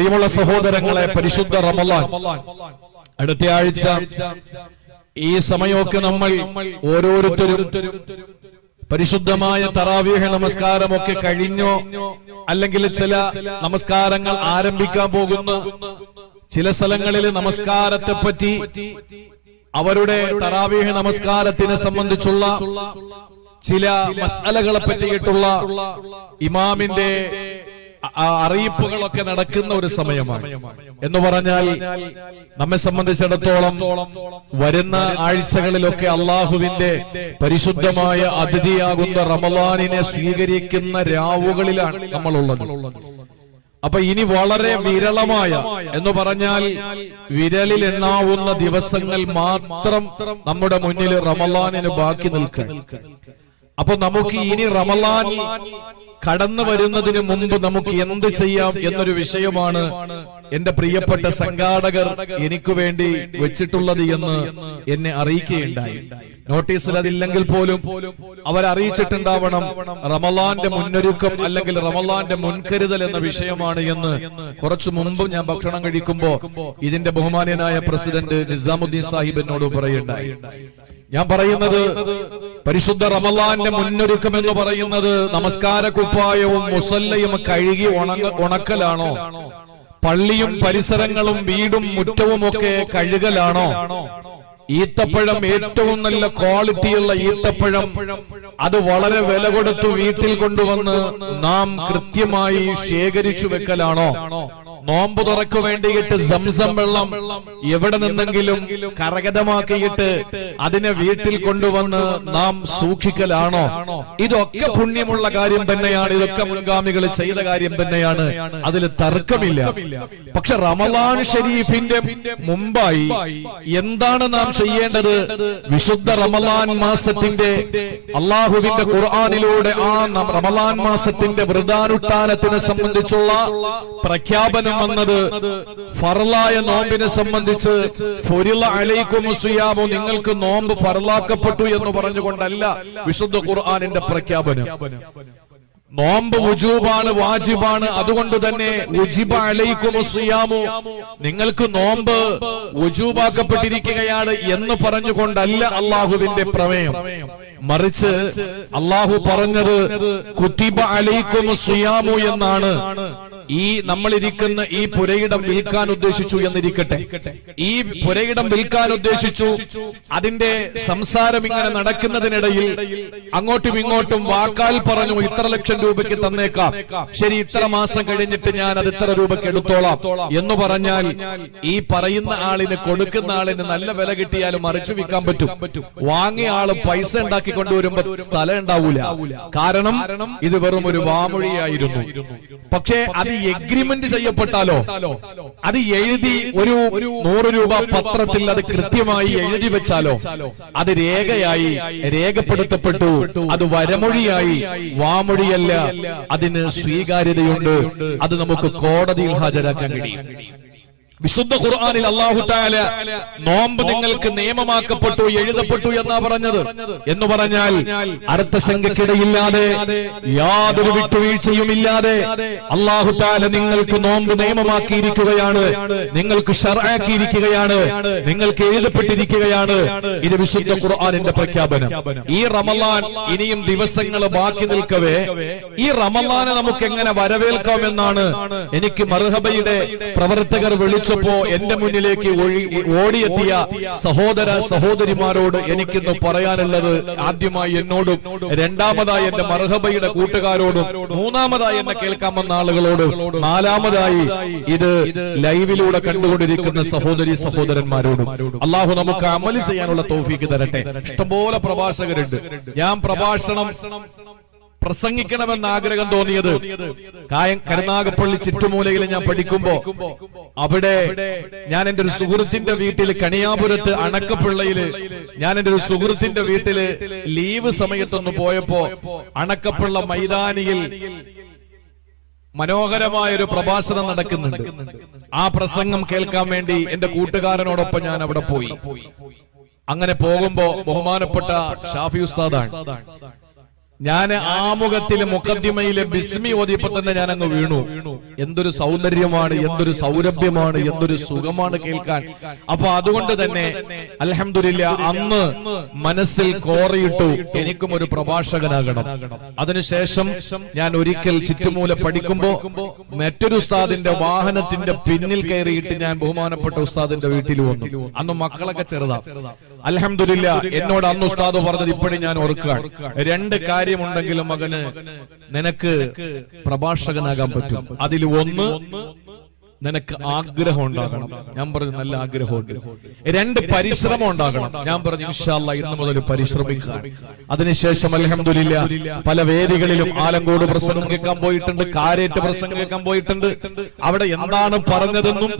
പ്രിയമുള്ള സഹോദരങ്ങളെ, പരിശുദ്ധ റമളാൻ അടുത്ത ആഴ്ച ഈ സമയമൊക്കെ നമ്മൾ ഓരോരുത്തരും പരിശുദ്ധമായ തറാവീഹ് നമസ്കാരമൊക്കെ കഴിഞ്ഞോ, അല്ലെങ്കിൽ ചില നമസ്കാരങ്ങൾ ആരംഭിക്കാൻ പോകുന്നു. ചില സ്ഥലങ്ങളിൽ നമസ്കാരത്തെ പറ്റി അവരുടെ തറാവീഹ് നമസ്കാരത്തിനെ സംബന്ധിച്ചുള്ള ചില മസ്അലകളെ പറ്റിയിട്ടുള്ള ഇമാമിന്റെ അറിയിപ്പുകളൊക്കെ നടക്കുന്ന ഒരു സമയമാണ്. എന്ന് പറഞ്ഞാൽ നമ്മെ സംബന്ധിച്ചിടത്തോളം വരുന്ന ആഴ്ചകളിലൊക്കെ അള്ളാഹുവിന്റെ പരിശുദ്ധമായ അതിഥിയാകുന്ന റമളാനിനെ സ്വീകരിക്കുന്ന രാവുകളിലാണ് നമ്മളുള്ളത്. അപ്പൊ ഇനി വളരെ വിരളമായ എന്ന് പറഞ്ഞാൽ വിരലിൽ എണ്ണാവുന്ന ദിവസങ്ങൾ മാത്രം നമ്മുടെ മുന്നിൽ റമളാനിന് ബാക്കി നിൽക്കാൻ. അപ്പൊ നമുക്ക് ഇനി റമളാൻ കടന്നു വരുന്നതിന് മുമ്പ് നമുക്ക് എന്ത് ചെയ്യാം എന്നൊരു വിഷയമാണ് എന്റെ പ്രിയപ്പെട്ട സംഘാടകർ എനിക്ക് വേണ്ടി വെച്ചിട്ടുള്ളത് എന്ന് എന്നെ അറിയിക്കുകയുണ്ടായി. നോട്ടീസിൽ അതില്ലെങ്കിൽ പോലും അവരറിയിച്ചിട്ടുണ്ടാവണം റമളാന്റെ മുന്നൊരുക്കം അല്ലെങ്കിൽ റമളാന്റെ മുൻകരുതൽ എന്ന വിഷയമാണ് എന്ന്. കുറച്ചു മുമ്പ് ഞാൻ ഭക്ഷണം കഴിക്കുമ്പോ ഇതിന്റെ ബഹുമാന്യനായ പ്രസിഡന്റ് നിസാമുദ്ദീൻ സാഹിബ് എന്നോട് പറയുണ്ടായി. ഞാൻ പറയുന്നത് പരിശുദ്ധ റമളാന്റെ മുന്നൊരുക്കം എന്ന് പറയുന്നത് നമസ്കാര കുപ്പായവും മുസല്ലയും കഴുകി ഉണക്കലാണോ? പള്ളിയും പരിസരങ്ങളും വീടും മുറ്റവും ഒക്കെ കഴുകലാണോ? ഈത്തപ്പഴം, ഏറ്റവും നല്ല ക്വാളിറ്റിയുള്ള ഈത്തപ്പഴം അത് വളരെ വില കൊടുത്തു വീട്ടിൽ കൊണ്ടുവന്ന് നാം കൃത്യമായി ശേഖരിച്ചു വെക്കലാണോ? നോമ്പ് തുറക്കു വേണ്ടിയിട്ട് സംസം വെള്ളം എവിടെ നിന്നെങ്കിലും കരഗതമാക്കിയിട്ട് അതിനെ വീട്ടിൽ കൊണ്ടുവന്ന് നാം സൂക്ഷിക്കലാണോ? ഇതൊക്കെ പുണ്യമുള്ള കാര്യം തന്നെയാണ്. ഇതൊക്കെ മുൻഗാമികൾ ചെയ്ത കാര്യം തന്നെയാണ്, അതിൽ തർക്കമില്ല. പക്ഷെ റമളാൻ ഷരീഫിന്റെ മുമ്പായി എന്താണ് നാം ചെയ്യേണ്ടത്? വിശുദ്ധ റമളാൻ മാസത്തിന്റെ അള്ളാഹുവിന്റെ ഖുർആനിലൂടെ ആ റമളാൻ മാസത്തിന്റെ വ്രതാനുഷ്ഠാനത്തിനെ സംബന്ധിച്ചുള്ള പ്രഖ്യാപനം വന്നത് ഫർളായ നോമ്പിനെ സംബന്ധിച്ച് ഫുരിള അലൈക്കുമുസ് സിയാമു, നിങ്ങൾക്ക് നോമ്പ് ഫർളാക്കപ്പെട്ടു എന്ന് പറഞ്ഞുകൊണ്ടല്ല വിശുദ്ധ ഖുർആനിന്റെ പ്രഖ്യാപനം. നോമ്പ് വുജൂബാണ്, വാജിബാണ്. അതുകൊണ്ട് തന്നെ ഉജിബ അലൈക്കുമുസ് സിയാമു, നിങ്ങൾക്ക് നോമ്പ് വുജൂബാക്കപ്പെട്ടിരിക്കുകയാണ് എന്ന് പറഞ്ഞുകൊണ്ടല്ല അള്ളാഹുവിന്റെ പ്രമേയം. മറിച്ച് അള്ളാഹു പറഞ്ഞത് കുതിബ അലൈക്കുമുസ് സിയാമു എന്നാണ്. ഈ നമ്മളിരിക്കുന്ന ഈ പുരയിടം വിൽക്കാൻ ഉദ്ദേശിച്ചു എന്നിരിക്കട്ടെ, ഈ പുരയിടം വിൽക്കാൻ ഉദ്ദേശിച്ചു. അതിന്റെ സംസാരം ഇങ്ങനെ നടക്കുന്നതിനിടയിൽ അങ്ങോട്ടും ഇങ്ങോട്ടും വാക്കാൽ പറഞ്ഞു ഇത്ര ലക്ഷം രൂപയ്ക്ക് തന്നേക്കാം, ശരി ഇത്ര മാസം കഴിഞ്ഞിട്ട് ഞാൻ അത് ഇത്ര രൂപയ്ക്ക് എടുത്തോളാം എന്ന് പറഞ്ഞാൽ ഈ പറയുന്ന ആളിന്, കൊടുക്കുന്ന ആളിന് നല്ല വില കിട്ടിയാലും മറിച്ചു വിൽക്കാൻ പറ്റും. വാങ്ങിയ ആള് പൈസ ഉണ്ടാക്കി കൊണ്ടുവരുമ്പോ സ്ഥലം ഉണ്ടാവൂല. കാരണം ഇത് വെറും ഒരു വാമൊഴിയായിരുന്നു. പക്ഷേ അത് എഗ്രിമെന്റ് ചെയ്യപ്പെട്ടാലോ, അത് എഴുതി ഒരു 100 രൂപ പത്രത്തിൽ അത് കൃത്യമായി എഴുതി വെച്ചാലോ, അത് രേഖയായി രേഖപ്പെടുത്തപ്പെട്ടു. അത് വരമൊഴിയായി, വാമൊഴിയല്ല. അതിന് സ്വീകാര്യതയുണ്ട്. അത് നമുക്ക് കോടതിയിൽ ഹാജരാക്കാൻ കഴിയും. വിശുദ്ധ ഖുർആനിൽ അല്ലാഹു തആല നോമ്പ് നിങ്ങൾക്ക് നിയമമാക്കപ്പെട്ടു, എഴുതപ്പെട്ടു എന്നാ പറഞ്ഞത്. എന്ന് പറഞ്ഞാൽ അർത്ഥസംഖ്യക്കിടയില്ലാതെ യാതൊരു വിട്ടുവീഴ്ചയുമില്ലാതെ അല്ലാഹു തആല നിങ്ങൾക്ക് നോമ്പ് നിയമമാക്കിയിരിക്കുകയാണ്, നിങ്ങൾക്ക് ശർആക്കിയിരിക്കുകയാണ്, നിങ്ങൾക്ക് എഴുതപ്പെട്ടിരിക്കുകയാണ്. ഇത് വിശുദ്ധ ഖുർആനിന്റെ പ്രഖ്യാപനം. ഈ റമളാൻ ഇനിയും ദിവസങ്ങൾ ബാക്കി നിൽക്കവേ ഈ റമളാനെ നമുക്ക് എങ്ങനെ വരവേൽക്കാമെന്നാണ് എനിക്ക് മർഹബയുടെ പ്രവർത്തകർ വിളിച്ചപ്പോ എന്റെ മുന്നിലേക്ക് ഓടിയെത്തിയ സഹോദര സഹോദരിമാരോട് എനിക്കിന്ന് പറയാനുള്ളത്. ആദ്യമായി എന്നോടും, രണ്ടാമതായി എന്റെ മർഹബയുടെ കൂട്ടുകാരോടും, മൂന്നാമതായി എന്നെ കേൾക്കാൻ വന്ന ആളുകളോടും, നാലാമതായി ഇത് ലൈവിലൂടെ കണ്ടുകൊണ്ടിരിക്കുന്ന സഹോദരി സഹോദരന്മാരോടും അള്ളാഹു നമുക്ക് അമല് ചെയ്യാനുള്ള തൗഫീക്ക് തരട്ടെ. ഇഷ്ടംപോലെ പ്രഭാഷകരുണ്ട്. ഞാൻ പ്രസംഗിക്കണമെന്ന് ആഗ്രഹം തോന്നിയത് കരുനാഗപ്പള്ളി ചുറ്റുമൂലയിൽ ഞാൻ പഠിക്കുമ്പോ അവിടെ ഞാൻ എന്റെ ഒരു സുഹൃത്തിന്റെ വീട്ടിൽ കണിയാപുരത്ത് അണക്കപ്പിള്ളയില് ഞാൻ എന്റെ ഒരു സുഹൃത്തിന്റെ വീട്ടില് ലീവ് സമയത്തൊന്ന് പോയപ്പോ അണക്കപ്പിള്ള മൈതാനിയിൽ മനോഹരമായ ഒരു പ്രഭാഷണം നടക്കുന്നുണ്ട്. ആ പ്രസംഗം കേൾക്കാൻ വേണ്ടി എന്റെ കൂട്ടുകാരനോടൊപ്പം ഞാൻ അവിടെ പോയി. അങ്ങനെ പോകുമ്പോ ബഹുമാനപ്പെട്ട ഷാഫി ഉസ്താദാണ്. ഞാൻ ആമുഖത്തിലെ മുഖദ്ദിമയിലെ ബിസ്മി ഓതിയപ്പോ തന്നെ ഞാൻ അങ്ങ് വീണു. എന്തൊരു സൗന്ദര്യമാണ്, എന്തൊരു സൗരഭ്യമാണ്, എന്തൊരു സുഖമാണ് കേൾക്കാൻ. അപ്പൊ അതുകൊണ്ട് തന്നെ അൽഹംദുലില്ലാ അന്ന് മനസ്സിൽ കോറിയിട്ടു എനിക്കും ഒരു പ്രഭാഷകനാകണം. അതിനുശേഷം ഞാൻ ഒരിക്കൽ ചുറ്റുമൂല പഠിക്കുമ്പോ മറ്റൊരു ഉസ്താദിന്റെ വാഹനത്തിന്റെ പിന്നിൽ കയറിയിട്ട് ഞാൻ ബഹുമാനപ്പെട്ട ഉസ്താദിന്റെ വീട്ടിൽ വന്നു. അന്ന് മക്കളൊക്കെ ചെറുതാ. അൽഹംദുലില്ലാ എന്നോട് അന്ന് ഉസ്താദ് പറഞ്ഞത് ഇപ്പോഴും ഞാൻ ഓർക്കുകയാണ്. രണ്ട് കാര്യമുണ്ടെങ്കിലും മകന് നിനക്ക് പ്രഭാഷകനാകാൻ പറ്റും. അതിൽ ഒന്ന് നിനക്ക് ആഗ്രഹം ഉണ്ടാകണം. ഞാൻ പറഞ്ഞു നല്ല ആഗ്രഹമുണ്ട്. രണ്ട് പരിശ്രമം ഉണ്ടാകണം. ഞാൻ പറഞ്ഞു ഇൻഷാ അല്ലാഹ് ഇന്ന് മുതൽ പരിശ്രമിക്കാം. അതിനുശേഷം അൽഹംദുലില്ലാ പല വേദികളിലും ആലങ്കോട് പ്രസംഗം കേൾക്കാൻ പോയിട്ടുണ്ട്, കാരേറ്റ് പ്രസംഗം കേൾക്കാൻ പോയിട്ടുണ്ട്. അവിടെ എന്താണ് പറഞ്ഞതെന്നും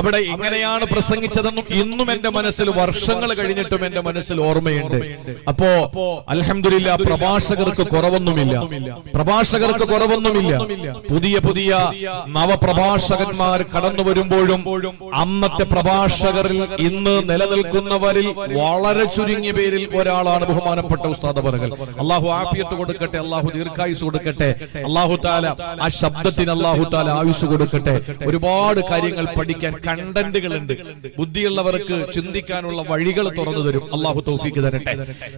അവിടെ എങ്ങനെയാണ് പ്രസംഗിച്ചതെന്നും ഇന്നും എന്റെ മനസ്സിൽ വർഷങ്ങൾ കഴിഞ്ഞിട്ടും എന്റെ മനസ്സിൽ ഓർമ്മയുണ്ട്. അപ്പോ അൽഹംദുലില്ലാ പ്രഭാഷകർക്ക് കുറവൊന്നുമില്ല, പ്രഭാഷകർക്ക് കുറവൊന്നുമില്ല. പുതിയ പുതിയ നവപ്രഭാഷകന്മാർ കടന്നു വരുമ്പോഴും അന്നത്തെ പ്രഭാഷകരിൽ ഇന്ന് നിലനിൽക്കുന്നവരിൽ വളരെ ചുരുങ്ങിയ പേരിൽ ഒരാളാണ് ബഹുമാനപ്പെട്ട ഉസ്താദ് അവറുകൾ. അള്ളാഹു ആഫിയത്ത് കൊടുക്കട്ടെ, അള്ളാഹു ദീർഘായുസ് കൊടുക്കട്ടെ, അള്ളാഹു താല ആ ശബ്ദത്തിന് അള്ളാഹു താല ആയുസ് കൊടുക്കട്ടെ. ഒരുപാട് കാര്യങ്ങൾ പഠിക്കാൻ കണ്ടന്റുകളുണ്ട്. ബുദ്ധിയുള്ളവർക്ക് ചിന്തിക്കാനുള്ള വഴികൾ തുറന്നു തരും. അള്ളാഹു തൗഫീഖ് തരട്ടെ.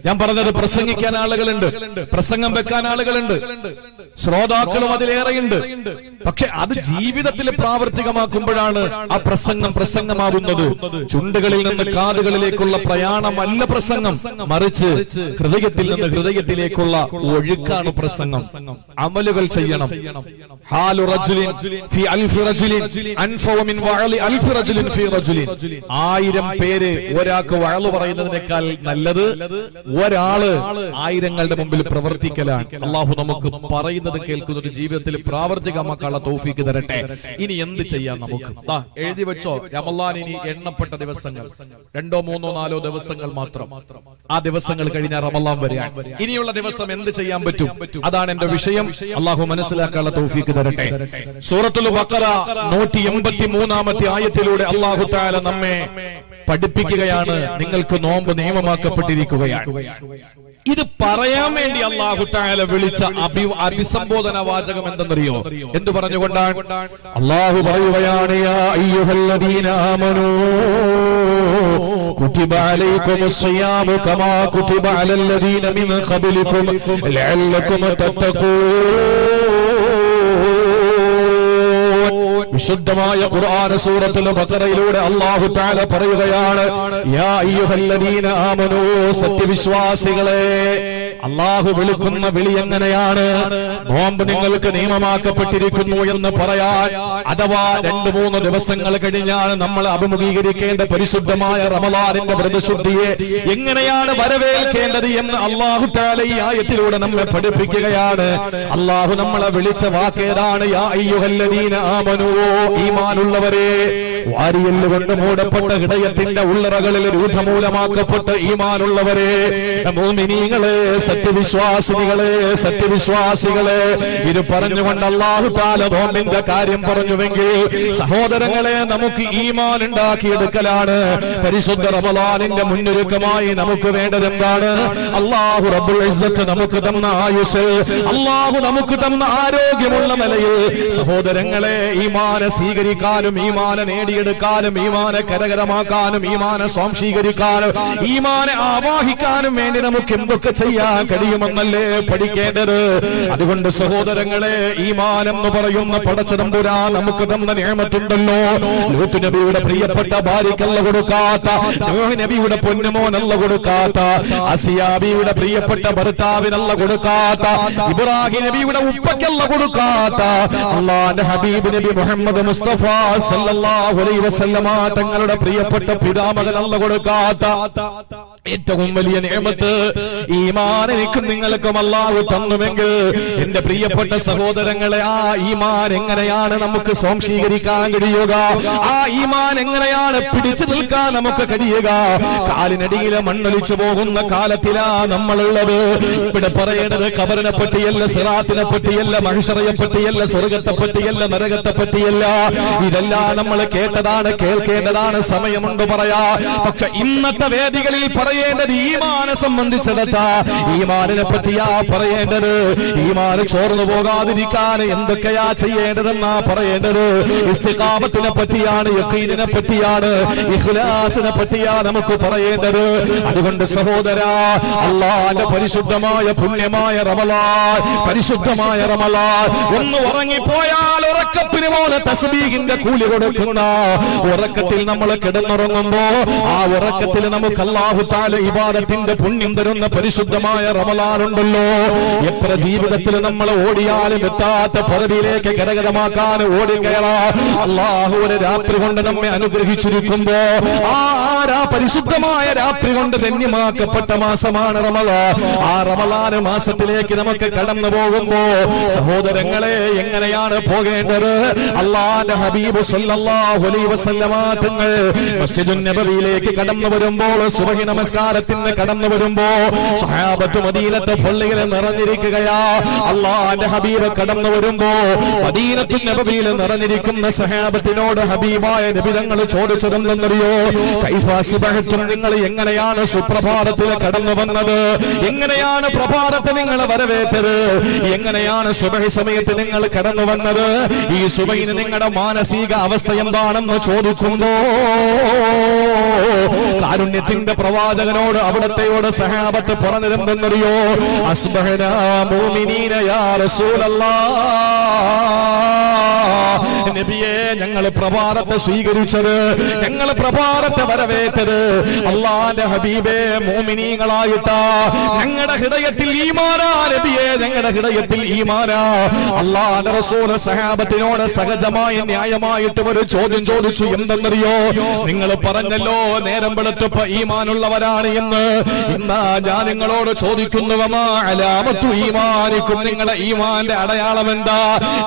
ഞാൻ പറഞ്ഞത് പ്രസംഗിക്കാൻ ആളുകളുണ്ട്, പ്രസംഗം വെക്കാൻ ആളുകളുണ്ട്, ശ്രോതാക്കളും അതിലേറെയുണ്ട്. പക്ഷെ അത് ജീവിതത്തിൽ പ്രാവർത്തികമാക്കുമ്പോഴാണ് ആ പ്രസംഗം പ്രസംഗമാകുന്നത്. ചുണ്ടുകളിൽ നിന്ന് കാതുകളിലേക്കുള്ള പ്രയാണമല്ല പ്രസംഗം, മറിച്ച് ഹൃദയത്തിൽ നിന്ന് ഹൃദയത്തിലേക്കുള്ള ഒഴുക്കാണ് പ്രസംഗം. അമലുകൾ ചെയ്യണം. ഹാലു റജുലിൻ ഫി അൽഫി റജുലിൻ അൻഫഉ മിൻ വഅലി അൽഫി റജുലിൻ ഫി റജുലിൻ. 1000 പേര് ഒരാൾക്ക് വഅല് പറയുന്നതിനേക്കാൾ നല്ലത് ഒരാള് ആയിരങ്ങളുടെ മുമ്പിൽ പ്രവർത്തിക്കലാണ്. അല്ലാഹു നമുക്ക് പറയുന്നത് കേൾക്കുന്നത് ജീവിതത്തിൽ പ്രാവർത്തികമാക്കാനുള്ള തൗഫീഖ് തരട്ടെ. ഇനി എന്ത് ചെയ്യാം നമുക്ക്? എഴുതി വെച്ചോ, റമളാൻ ഇനി എണ്ണപ്പെട്ട ദിവസങ്ങൾ, 2, 3, 4 ദിവസങ്ങൾ മാത്രം. ആ ദിവസങ്ങൾ കഴിഞ്ഞാൽ റമളാൻ വരികയാണ്. ഇനിയുള്ള ദിവസം എന്ത് ചെയ്യാൻ പറ്റും? അതാണ് എന്റെ വിഷയം. അള്ളാഹു മനസ്സിലാക്കാനുള്ള തൗഫീഖ് തരട്ടെ. സൂറത്തുൽ ബഖറ 183-ാമത്തെ ആയത്തിലൂടെ അള്ളാഹു തആല നമ്മെ പഠിപ്പിക്കുകയാണ്. നിങ്ങൾക്ക് നോമ്പ് നിയമമാക്കപ്പെട്ടിരിക്കുകയാണ്. ഇത് പറയാൻ വേണ്ടി അല്ലാഹു തആല വിളിച്ച അഭിസംബോധന വാചകം എന്തെന്നറിയോ? എന്തു പറഞ്ഞുകൊണ്ടാണ്? അല്ലാഹു പറയുകയാണ്, യാ അയ്യുഹല്ലദീന ആമനൂ കുതിബ അലൈക്കുമുസ് സിയാമു കമാ കുതിബ അലല്ലദീന മിൻ ഖബ്ലിക്കും ലഅല്ലക്കും തത്തഖൂൻ. വിശുദ്ധമായ ഖുർആൻ സൂറത്തുൽ ബഖറയിലൂടെ അല്ലാഹു തആല പറയുകയാണ്, യാ അയ്യുഹല്ലദീന ആമനൂ, സത്യവിശ്വാസികളെ. അല്ലാഹു വിളിക്കുന്ന വിളി എങ്ങനെയാണ്? നോമ്പ് നിങ്ങൾക്ക് നിയമമാക്കപ്പെട്ടിരിക്കുന്നു എന്ന് പറയാൻ, അഥവാ 2-3 ദിവസങ്ങൾ കഴിഞ്ഞാൽ നമ്മൾ അഭിമുഖീകരിക്കേണ്ട പരിശുദ്ധമായ റമളാനിന്റെ വ്രതശുദ്ധിയെ എങ്ങനെയാണ് വരവേൽക്കേണ്ടത് എന്ന് അല്ലാഹു തആല ഈ ആയത്തിലൂടെ നമ്മെ പഠിപ്പിക്കുകയാണ്. അല്ലാഹു നമ്മളെ വിളിച്ച വാക്കേതാണ്? യാ അയ്യുഹല്ലദീന ആമനൂ, ഈമാനുള്ളവരെ. വാരിയെല്ല് കൊണ്ട് മൂടപ്പെട്ട ഹൃദയത്തിന്റെ ഉള്ളറകളിൽ രൂഢമൂലമാക്കപ്പെട്ട ഈമാനുള്ളവരെ, മുഅ്മിനീങ്ങളെ, സത്യവിശ്വാസിനികളെ, സത്യവിശ്വാസികളെ. ഇത് പറഞ്ഞുകൊണ്ട് അല്ലാഹു തആല നോമ്പിന്റെ കാര്യം പറഞ്ഞുവെങ്കിൽ സഹോദരങ്ങളെ, നമുക്ക് ഈമാൻ ഉണ്ടാക്കിയെടുക്കലാണ് പരിശുദ്ധ റമളാനിന്റെ മുന്നൊരുക്കമായി നമുക്ക് വേണ്ടത് എന്താണ്? അല്ലാഹു റബ്ബുൽ ഇസ്സത്ത് നമുക്ക് തന്ന ആയുസ്, അല്ലാഹു നമുക്ക് തന്ന ആരോഗ്യമുള്ള നിലയിൽ സഹോദരങ്ങളെ ഈമാനെ സ്വീകരിക്കാനും ഈമാനെ നേടിയെടുക്കാനും ഈമാനെ കരകരമാക്കാനും ഈമാനെ സ്വാംശീകരിക്കാനും ഈമാനെ ആവാഹിക്കാനും വേണ്ടി നമുക്ക് എന്തൊക്കെ ചെയ്യാൻ കഴിയുമെന്നല്ലേ പഠിക്കേണ്ടത്. അതുകൊണ്ട് സഹോദരങ്ങളെ, ഈമാൻ എന്ന് പറയുന്ന പടച്ചതമ്പുരാൻ നമുക്ക് തന്ന നിഅമത്തുണ്ടല്ലോ. ലൂത്ത് നബിയുടെ പ്രിയപ്പെട്ട ഭാര്യക്കല്ല കൊടുക്കാത്ത, നൂഹ് നബിയുടെ പൊന്നുമോനല്ല കൊടുക്കാത്ത, ആസിയ ബിയുടെ പ്രിയപ്പെട്ട ഭർത്താവിനല്ല കൊടുക്കാത്ത, ഇബ്രാഹിം നബിയുടെ ഉപ്പക്കല്ല കൊടുക്കാത്ത, അല്ലാഹുവിന്റെ ഹബീബ് നബി മുഹമ്മദ് മുസ്തഫ സല്ലല്ലാഹു അലൈഹി വസല്ലമ തങ്ങളുടെ പ്രിയപ്പെട്ട പിതാമകനല്ല കൊടുക്കാത്ത ഏറ്റവും വലിയ നിഅമത്ത് ഈമാൻ എനിക്കും നിങ്ങൾക്കും അല്ലാഹു തന്നുവെങ്കിൽ എന്റെ പ്രിയപ്പെട്ട സഹോദരങ്ങളെ, ആ ഈമാൻ എങ്ങനെയാണ് നമുക്ക് സ്വാംശീകരിക്കാൻ കഴിയുക? ആ ഈമാൻ എങ്ങനെയാണ് പിടിച്ചു നിൽക്കാൻ നമുക്ക് കഴിയുക? കാലിനടിയിലെ മണ്ണൊലിച്ചു പോകുന്ന കാലത്തിലാ നമ്മളുള്ളത്. ഇവിടെ പറയേണ്ടത് ഖബറിനെ പറ്റിയല്ല, സിറാത്തിനെ പറ്റിയല്ല, മഹ്ശറയെ പറ്റിയല്ല, സ്വർഗത്തെ പറ്റിയല്ല, നരകത്തെ പറ്റിയല്ല. ഇതെല്ലാം നമ്മൾ കേട്ടതാണ്, കേൾക്കേണ്ടതാണ്, സമയമുണ്ട് പറയാ. പക്ഷെ ഇന്നത്തെ വേദികളിൽ പറയേണ്ടത് ഈമാനെ സംബന്ധിച്ചിടത്താ. ഈമാനിനെ പറ്റിയാ പറയേണ്ടത്. ഈമാന് ചോർന്നു പോകാതിരിക്കാൻ എന്തൊക്കെയാ ചെയ്യേണ്ടതെന്നാ പറയേണ്ടത്. ഇസ്തിഖാമത്തിനെ പറ്റിയാണ്, യഖീനിനെ പറ്റിയാണ്, ഇഖ്ലാസിനെ പറ്റിയാ നമുക്ക് പറയേണ്ടത്. അതുകൊണ്ട് സഹോദരാ, അല്ലാഹുവിന്റെ പരിശുദ്ധമായ പുണ്യമായ റമളാൻ, പരിശുദ്ധമായ റമളാൻ ഒന്ന് ഉറങ്ങിപ്പോയാൽ ഉറക്കത്തിന് പോലെ തസ്ബീഹിന്റെ കൂലി കൊടുക്കുന്ന ഉറക്കത്തിൽ നമ്മൾ കിടന്നുറങ്ങുമ്പോ ആ ഉറക്കത്തിൽ നമുക്ക് അല്ലാഹു തആല ഇബാദത്തിന്റെ പുണ്യം തരുന്ന പരിശുദ്ധമായ റമളാൻ ഉണ്ടല്ലോ. എത്ര ജീവിതത്തിൽ നമ്മൾ ഓടിയാലും എത്താത്ത പദവിയിലേക്ക് കരകതമാക്കാൻ ഓടിക്കയറാ അല്ലാഹു ഒരു രാത്രി കൊണ്ട് നമ്മെ അനുഗ്രഹിച്ചിരിക്കുമ്പോ ആ പരിശുദ്ധമായ രാത്രി കൊണ്ട് ധന്യമാക്കപ്പെട്ട മാസമാണ് റമളാൻ. ആ റമളാൻ മാസത്തിലേക്ക് നമുക്ക് കടന്നു പോകുമ്പോ സഹോദരങ്ങളെ എങ്ങനെയാണ് പോകേണ്ടത്? അല്ലാഹുവിന്റെ ഹബീബ് സല്ലല്ലാഹു അലൈഹി വസല്ലമ തങ്ങൾ മസ്ജിദുൻ നബവിയിലേക്ക് കടന്നു വരുമ്പോൾ, സുബ്ഹി നമസ്കാരത്തിന് കടന്നു വരുമ്പോ സ്വഹാബത്ത് മദീനത്തെ പള്ളിയിൽ നിറഞ്ഞിരിക്കുകയാ. അല്ലാഹുവിന്റെ ഹബീബ് കടന്നു വരുമ്പോ മദീനത്തുൻ നബവിയിൽ നിറഞ്ഞിരിക്കുന്ന സ്വഹാബത്തിനോട് ഹബീബായ നബി തങ്ങൾ ചോദിച്ചതെന്നറിയോ? കൈഫ അസ്ബഹ്തും, നിങ്ങൾ എങ്ങനെയാണ് സുപ്രഭാതത്തിൽ കടന്നു വന്നത്? എങ്ങനെയാണ് പ്രഭാതത്തെ നിങ്ങൾ വരവേറ്റത്? എങ്ങനെയാണ് സുബഹി സമയത്ത് നിങ്ങൾ കടന്നു വന്നത്? ഈ സുബഹിന് നിങ്ങളുടെ മാനസിക അവസ്ഥ എന്താണെന്ന് ചോദിക്കുമ്പോ കാരുണ്യത്തിന്റെ പ്രവാചകനോട് അവിടത്തെയോട് സഹാബത്ത് പറഞ്ഞിരുന്നെന്നറിയോ? അസ്ബഹനാ മുഅ്മിനീന യാ റസൂലല്ലാഹ്, നബിയെ ഞങ്ങൾ പ്രഭാതത്തെ സ്വീകരിച്ചത്, ഞങ്ങൾ പ്രഭാതത്തെ വരവേറ്റത് അല്ലാഹുവിന്റെ ഹബീബേ മുഅ്മിനീങ്ങളായിട്ടാ. ഞങ്ങളുടെ ഹൃദയത്തിൽ ഈമാനാ നബിയെ, ഞങ്ങളുടെ ഹൃദയത്തിൽ ഈമാനാ. അല്ലാഹുവിന്റെ റസൂൽ സഹാബത്തിനോട് സഹജമായി ന്യായമായിട്ട് ഒരു ചോദ്യം ചോദിച്ചു. എന്തെന്നറിയോ? നിങ്ങൾ പറഞ്ഞല്ലോ നേരം വെളുത്തപ്പോ ഈമാനുള്ളവരാണ് എന്ന്. എന്നാ ഞാൻ നിങ്ങളോട് ചോദിക്കുന്നു, വമാ അലാമത്തു ഈമാനിക്കും, നിങ്ങളുടെ ഈമാന്റെ അടയാളം എന്താ?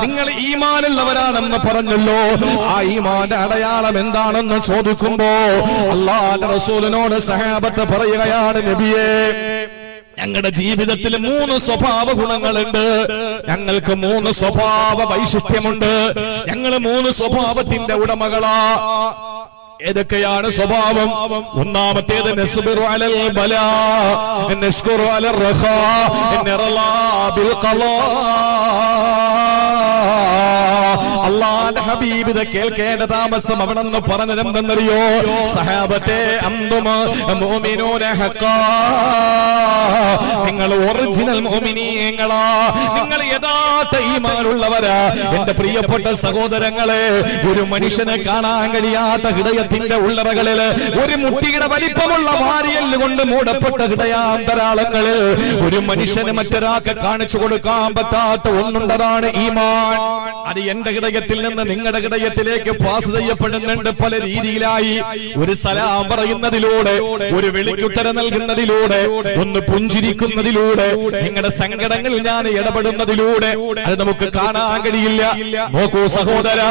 നിങ്ങൾ ഈമാനുള്ളവരാണെന്ന് പറഞ്ഞല്ലോ, ആ ഈമാന്റെ അടയാളം എന്താണെന്ന് ചോദിക്കുമ്പോ അല്ലാഹുവിന്റെ റസൂലിനോട് സഹാബത്ത് പറയുകയാണ്, നബിയേ ഞങ്ങളുടെ ജീവിതത്തിൽ 3 സ്വഭാവ ഗുണങ്ങളുണ്ട്, ഞങ്ങൾക്ക് 3 സ്വഭാവ വൈശിഷ്ട്യമുണ്ട്, ഞങ്ങൾ 3 സ്വഭാവത്തിന്റെ ഉടമകളാ. ഏതൊക്കെയാണ് സ്വഭാവം? ഒന്നാമത്തേത് നസ്ബിറു അലൽ ബലാ, നസ്കുറു അലർ റഖാ, നറലാ ബിൽ ഖലാ. അല്ലാഹുവിന്റെ ഹബീബ് ഇത് കേൾക്കേണ്ട താമസം അവിടെ നിന്ന് പറഞ്ഞതെന്തെന്നറിയോ? സഹാബത്തെ അന്തും മുഅ്മിനൂന ഹഖാ, നിങ്ങൾ ഒറിജിനൽ മുഅ്മിനീങ്ങളാ, നിങ്ങൾ യഥാർത്ഥ ഈമാനുള്ളവരാ. എന്റെ പ്രിയപ്പെട്ട സഹോദരങ്ങളെ, ഒരു മനുഷ്യനെ കാണാൻ കഴിയാത്ത ഹൃദയത്തിന്റെ ഉള്ളറകളിൽ ഒരു മുട്ടിയുടെ വലിപ്പമുള്ള വാരിയല് കൊണ്ട് മൂടപ്പെട്ട ഹൃദയാന്തരാളങ്ങള് ഒരു മനുഷ്യന് മറ്റൊരാൾക്ക് കാണിച്ചു കൊടുക്കാൻ പറ്റാത്ത ഒന്നുണ്ടതാണ് ഈമാൻ. അത് എന്റെ ഹൃദയത്തിൽ നിന്ന് നിങ്ങളുടെ ഹൃദയത്തിലേക്ക് പാസ് ചെയ്യപ്പെടുന്നുണ്ട് പല രീതിയിലായി. ഒരു സലാം പറയുന്നതിലൂടെ, ഒരു വിളിക്കുത്തരം നൽകുന്നതിലൂടെ, ഒന്ന് പുഞ്ചിരിക്കുന്നതിലൂടെ, നിങ്ങളുടെ സങ്കടങ്ങളിൽ ഞാൻ ഇടപെടുന്നതിലൂടെ അത് നമുക്ക് കാണാൻ കഴിയില്ല. നോക്കൂ സഹോദര,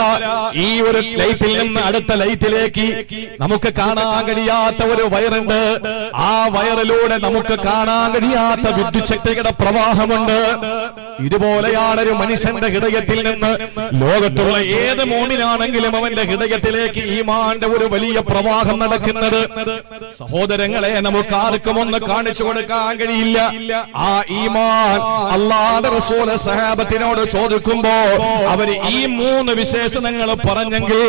ഈ ഒരു ലൈറ്റിൽ നിന്ന് അടുത്ത ലൈറ്റിലേക്ക് നമുക്ക് കാണാൻ കഴിയാത്ത ഒരു വയറുണ്ട്. ആ വയറിലൂടെ നമുക്ക് കാണാൻ കഴിയാത്ത വിദ്യുത് ശക്തിയുടെ പ്രവാഹമുണ്ട്. ഇതുപോലെയാണ് ഒരു മനുഷ്യന്റെ ഹൃദയത്തിൽ നിന്ന് ലോകത്തുള്ള ഏത് മോമിനാണെങ്കിലും അവന്റെ ഹൃദയത്തിലേക്ക് ഈമാന്റെ ഒരു വലിയ പ്രവാഹം നടക്കുന്നത്. സഹോദരങ്ങളെ, നമുക്ക് ആർക്കും ഒന്ന് കാണിച്ചു കൊടുക്കാൻ കഴിയില്ല. ആ ഈമാൻ അല്ലാഹുവിന്റെ റസൂൽ സഹാബത്തിനോട് ചോദിക്കുമ്പോ അവര് ഈ 3 വിശേഷണങ്ങൾ പറഞ്ഞെങ്കിൽ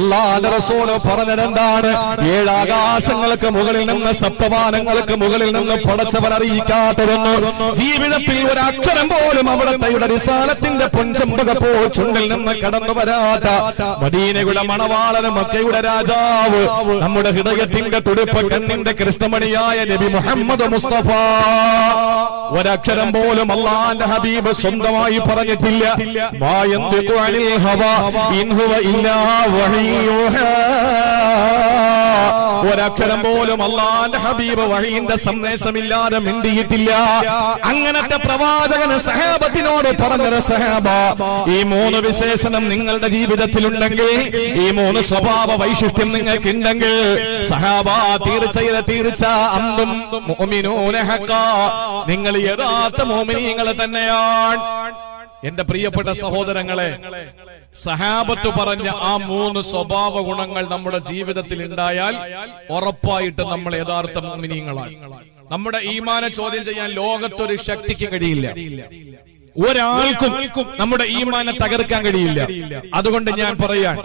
അല്ലാഹുവിന്റെ റസൂൽ പറഞ്ഞതെന്താണ്? 7 ആകാശങ്ങൾക്ക് മുകളിൽ നിന്ന്, സപ്തവാനങ്ങൾക്ക് മുകളിൽ നിന്ന് പടച്ചവൻ അറിയിക്കാത്തതെന്ന്, ജീവിതത്തിൽ ഒരു അക്ഷരം പോലും അവിടുത്തെ റിസാലത്തിന്റെ പൊൻചമ്പകപ്പോ ചുണ്ടിൽ നിന്ന് കടന്നു വരാത്ത മദീനയുടെ മണവാളന്, മക്കയുടെ രാജാവ്, നമ്മുടെ ഹൃദയത്തിന്റെ തുടിപ്പ് കണ്ണിന്റെ കൃഷ്ണമണിയായ നബി മുഹമ്മദ് മുസ്തഫ ഒരക്ഷരം പോലും അല്ലാഹുവിന്റെ ഹബീബ് സ്വന്തമായി പറഞ്ഞിട്ടില്ല. മാ യന്തിഖു അനിൽ ഹവാ ഇൻ ഹുവ ഇല്ലാ വഹയ്യുഹാ. ഒരക്ഷരം പോലും അല്ലാഹുവിന്റെ ഹബീബ് വഹയിന്റെ സന്ദേശമില്ലാതെ മിണ്ടിയിട്ടില്ല. അങ്ങനത്തെ പ്രവാചകന് സഹാബത്തിനോട് പറഞ്ഞത്, സഹാബ ഈ 3 വിശേഷണം നിങ്ങളുടെ ജീവിതത്തിലുണ്ടെങ്കിൽ, ഈ 3 സ്വഭാവ വൈശിഷ്ട്യം നിങ്ങൾക്ക് ഉണ്ടെങ്കിൽ, സഹാബ തീർച്ച അന്തും മുഅ്മിനൂന ഹഖാ, നിങ്ങൾ യഥാർത്ഥ മുഅ്മിനീങ്ങൾ തന്നെയാണ്. എന്റെ പ്രിയപ്പെട്ട സഹോദരങ്ങളെ, സഹാബത്ത് പറഞ്ഞ ആ 3 സ്വഭാവ ഗുണങ്ങൾ നമ്മുടെ ജീവിതത്തിൽ ഉണ്ടായാൽ ഉറപ്പായിട്ട് നമ്മൾ യഥാർത്ഥ മുഅ്മിനീങ്ങളാണ്. നമ്മുടെ ഈമാനെ ചോദ്യം ചെയ്യാൻ ലോകത്തൊരു ശക്തിക്ക് കഴിയില്ല. ഒരാൾക്കും നമ്മുടെ ഈമാനെ തകർക്കാൻ കഴിയില്ല. അതുകൊണ്ട് ഞാൻ പറയാൻ,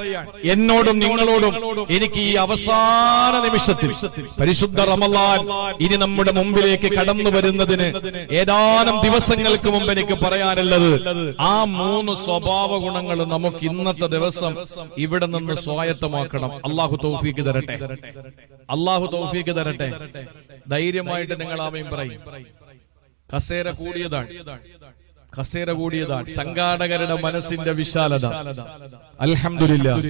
എന്നോടും നിങ്ങളോടും എനിക്ക് ഈ അവസാന നിമിഷത്തിൽ പരിശുദ്ധ റമളാൻ ഇനി നമ്മുടെ മുമ്പിലേക്ക് കടന്നു വരുന്നതിന് ഏതാനും ദിവസങ്ങൾക്ക് മുമ്പ് എനിക്ക് പറയാനുള്ളത്, ആ 3 സ്വഭാവ ഗുണങ്ങൾ നമുക്ക് ഇന്നത്തെ ദിവസം ഇവിടെ നിന്ന് സ്വായത്തമാക്കണം. അള്ളാഹു തൗഫീഖ് തരട്ടെ, അള്ളാഹു തൗഫീഖ് തരട്ടെ. ധൈര്യമായിട്ട് നിങ്ങൾ ആമീൻ പറയും. കസേര കൂടിയതാണ്, സംഘാടകരുടെ മനസ്സിന്റെ വിശാലത. അൽഹംദുലില്ലാഹ്,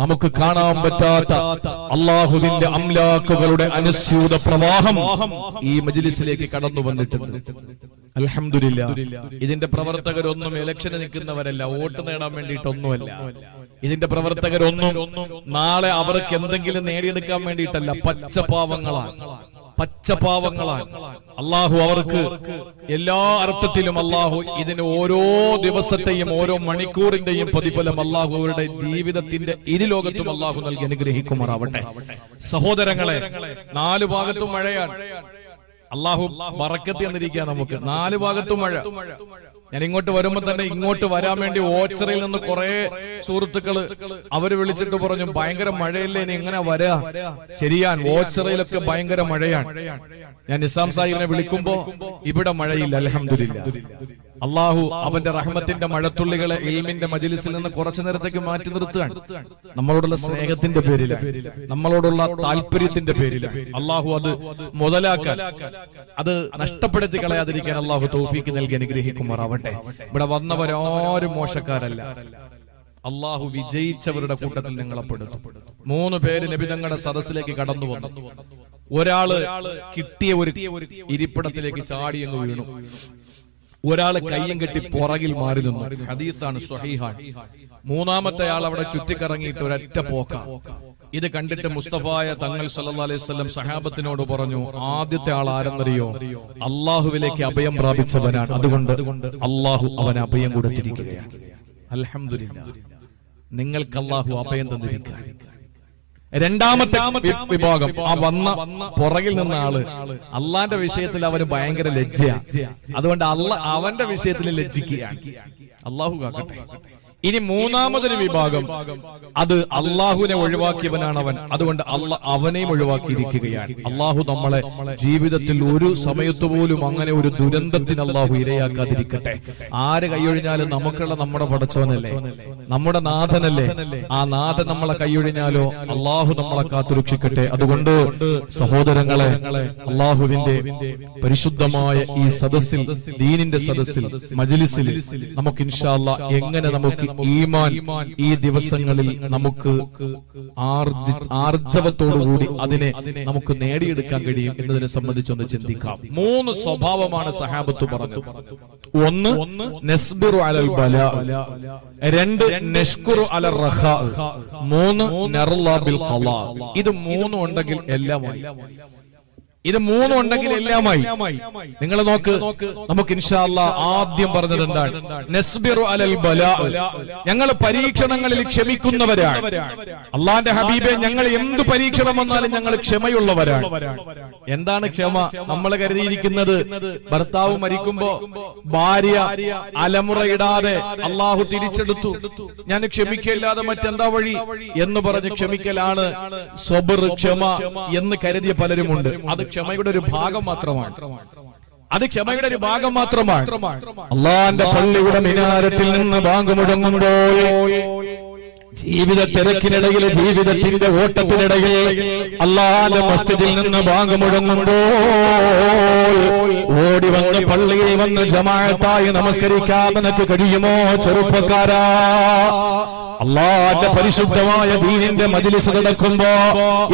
നമുക്ക് കാണാൻ പറ്റാത്ത അള്ളാഹുവിന്റെ അംലാക്കുകളുടെ അനുസ്യൂത പ്രവാഹം ഈ മജ്ലിസിലേക്ക് കടന്നു വന്നിട്ടുണ്ട്. അൽഹംദുലില്ലാഹ്. ഇതിന്റെ പ്രവർത്തകരൊന്നും ഇലക്ഷന് നിൽക്കുന്നവരല്ല, വോട്ട് നേടാൻ വേണ്ടിയിട്ടൊന്നുമല്ല. ഇതിന്റെ പ്രവർത്തകരൊന്നും നാളെ അവർക്ക് എന്തെങ്കിലും നേടിയെടുക്കാൻ വേണ്ടിയിട്ടല്ല. പച്ചപാവങ്ങളാണ്. അള്ളാഹു അവർക്ക് എല്ലാ അർത്ഥത്തിലും അള്ളാഹു ഇതിന് ഓരോ ദിവസത്തെയും ഓരോ മണിക്കൂറിന്റെയും പ്രതിഫലം അള്ളാഹു അവരുടെ ജീവിതത്തിന്റെ ഇരുലോകത്തും അള്ളാഹു നൽകി അനുഗ്രഹിക്കുമാറാവട്ടെ. സഹോദരങ്ങളെ, 4 ഭാഗത്തും മഴയാണ്. അള്ളാഹു ബറക്കത്ത് തന്നിരിക്കുക നമുക്ക്. 4 ഭാഗത്തും മഴ. ഞാൻ ഇങ്ങോട്ട് വരുമ്പോ തന്നെ ഇങ്ങോട്ട് വരാൻ വേണ്ടി ഓച്ചറയിൽ നിന്ന് കുറെ സുഹൃത്തുക്കള് അവര് വിളിച്ചിട്ട് പറഞ്ഞു, ഭയങ്കര മഴയല്ലേ, ഇനി എങ്ങനെ വരാ? ശരിയാണ്, ഓച്ചറയിലൊക്കെ ഭയങ്കര മഴയാണ്. ഞാൻ നിസാം സാഹിബിനെ വിളിക്കുമ്പോ ഇവിടെ മഴയില്ല. അൽഹംദുലില്ലാഹ്. അള്ളാഹു അവന്റെ റഹ്മത്തിന്റെ മഴത്തുള്ളികളെ ഇൽമിന്റെ മജ്ലിസിൽ നിന്ന് കുറച്ചു നേരത്തേക്ക് മാറ്റി നിർത്തുകയാണ്. നമ്മളോടുള്ള സ്നേഹത്തിന്റെ പേരിലാണ്, നമ്മളോടുള്ള താല്പര്യത്തിന്റെ പേരിലാണ്. അള്ളാഹു അത് മുതലാക്കാൻ, അത് നഷ്ടപ്പെടുത്തി കളയാതിരിക്കാൻ അള്ളാഹു തൗഫീഖ് നൽകി അനുഗ്രഹിക്കുമാറാവട്ടെ. ഇവിടെ വന്നവരാരും മോശക്കാരല്ല. അള്ളാഹു വിജയിച്ചവരുടെ കൂട്ടത്തിൽ നിങ്ങളെ പെടുത്തും. 3 പേര് നബി തങ്ങളുടെ സദസ്സിലേക്ക് കടന്നു വന്നു. ഒരാള് കിട്ടിയ ഒരു ഇരിപ്പിടത്തിലേക്ക് ചാടിയങ്ങ് വീണു. ഒരാള് കയ്യും കെട്ടി പുറകിൽ മാറി നിന്നു. ഹദീസാണ്, സ്വഹീഹാണ്. 3-മത്തെ ആൾ അവിടെ ചുറ്റിക്കറങ്ങിയിട്ട് ഒരൊറ്റ പോക്ക. ഇത് കണ്ടിട്ട് മുസ്തഫായ തങ്ങൾ സല്ലല്ലാഹു അലൈഹി വസല്ലം സഹാബത്തിനോട് പറഞ്ഞു, ആദ്യത്തെ ആൾ ആരെന്നറിയോ? അള്ളാഹുവിലേക്ക് അഭയം പ്രാപിച്ചവനാണ്. അതുകൊണ്ട് അള്ളാഹു അവന് അഭയം കൊടുത്തിരിക്കുകയാണ്. അൽഹംദുലില്ലാഹ്, നിങ്ങൾക്ക് അള്ളാഹു അഭയം തന്നിരിക്കുകയാണ്. 2-മത്തെ വിഭാഗം, ആ വന്ന പുറകിൽ നിന്ന ആള് അള്ളാന്റെ വിഷയത്തിൽ അവന് ഭയങ്കര ലജ്ജയാണ്. അതുകൊണ്ട് അവന്റെ വിഷയത്തിൽ ലജ്ജിക്കുകയാണ്. അള്ളാഹു കാക്കട്ടെ. ഇനി 3-മതൊരു വിഭാഗം, അത് അള്ളാഹുവിനെ ഒഴിവാക്കിയവനാണ് അവൻ. അതുകൊണ്ട് അവനെയും ഒഴിവാക്കിയിരിക്കുകയാണ്. അള്ളാഹു നമ്മളെ ജീവിതത്തിൽ ഒരു സമയത്ത് പോലും അങ്ങനെ ഒരു ദുരന്തത്തിന് അള്ളാഹു ഇരയാക്കാതിരിക്കട്ടെ. ആര് കൈയൊഴിഞ്ഞാലും നമുക്കുള്ള നമ്മുടെ പടച്ചവനല്ലേ, നമ്മുടെ നാഥനല്ലേ. ആ നാഥൻ നമ്മളെ കൈയൊഴിഞ്ഞാലോ അള്ളാഹു നമ്മളെ കാത്തുരക്ഷിക്കട്ടെ. അതുകൊണ്ട് സഹോദരങ്ങളെ, അള്ളാഹുവിന്റെ പരിശുദ്ധമായ ഈ സദസ്സിൽ, ദീനിന്റെ സദസ്സിൽ, മജ്ലിസിൽ നമുക്ക് ഇൻഷാ അല്ലാഹ് എങ്ങനെ നമുക്ക് ഈമാൻ ഈ ദിവസങ്ങളിൽ നമുക്ക് ആർജവത്തോടുകൂടി അതിനെ നമുക്ക് നേടിയെടുക്കാൻ കഴിയും എന്നതിനെ സംബന്ധിച്ചൊന്ന് ചിന്തിക്കാം. 3 സ്വഭാവമാണ് സഹാബത്ത് പറഞ്ഞത്. 1 നസ്ബിറു അലൽ ബലാ, 2 നഷ്കുറു അലർ റഖാ, 3 നർളാ ബിൽ ഖലാ. ഇത് 3 ഉണ്ടെങ്കിൽ എല്ലാമായി. ഇത് 3 ഉണ്ടെങ്കിൽ എല്ലാമായി. നിങ്ങൾ നോക്ക്, നമുക്ക് ഇൻഷാ അല്ലാഹ് ആദ്യം പറഞ്ഞത് എന്താണ്? നസ്ബിറു അലൽ ബലാ, ഞങ്ങൾ പരീക്ഷണങ്ങളിൽ ക്ഷമിക്കുന്നവരാണ്. അള്ളാന്റെ ഹബീബെ, ഞങ്ങൾ എന്ത് പരീക്ഷണം വന്നാലും ഞങ്ങൾ ക്ഷമയുള്ളവരാണ്. എന്താണ് ക്ഷമ? നമ്മൾ കരുതിയിരിക്കുന്നത് ഭർത്താവ് മരിക്കുമ്പോ ഭാര്യ അലമുറയിടാതെ അള്ളാഹു തിരിച്ചെടുത്തു, ഞാൻ ക്ഷമിക്കല്ലാതെ മറ്റെന്താ വഴി എന്ന് പറഞ്ഞ് ക്ഷമിക്കലാണ് സബർ, ക്ഷമ എന്ന് കരുതിയ പലരുമുണ്ട്. അത് ക്ഷമയുടെ ഒരു ഭാഗം മാത്രമാണ്. അള്ളാന്റെ പള്ളിയുടെ മിനാരത്തിൽ നിന്ന് ബാങ്ക് മുഴങ്ങുമ്പോൾ, ജീവിത തിരക്കിനിടയിൽ, ജീവിതത്തിന്റെ ഓട്ടത്തിനിടയിൽ അള്ളാന്റെ മസ്ജിദിൽ നിന്ന് ബാങ്ക് മുഴങ്ങുമ്പോൾ ഓടി വന്ന് പള്ളിയിൽ വന്ന് ജമാഅത്തായി നമസ്കരിക്കാൻ നിനക്ക് കഴിയുമോ ചെറുപ്പക്കാരാ? അല്ലാഹുവിന്റെ പരിശുദ്ധമായ ദീനിന്റെ മജ്ലിസ് നടക്കുമ്പോ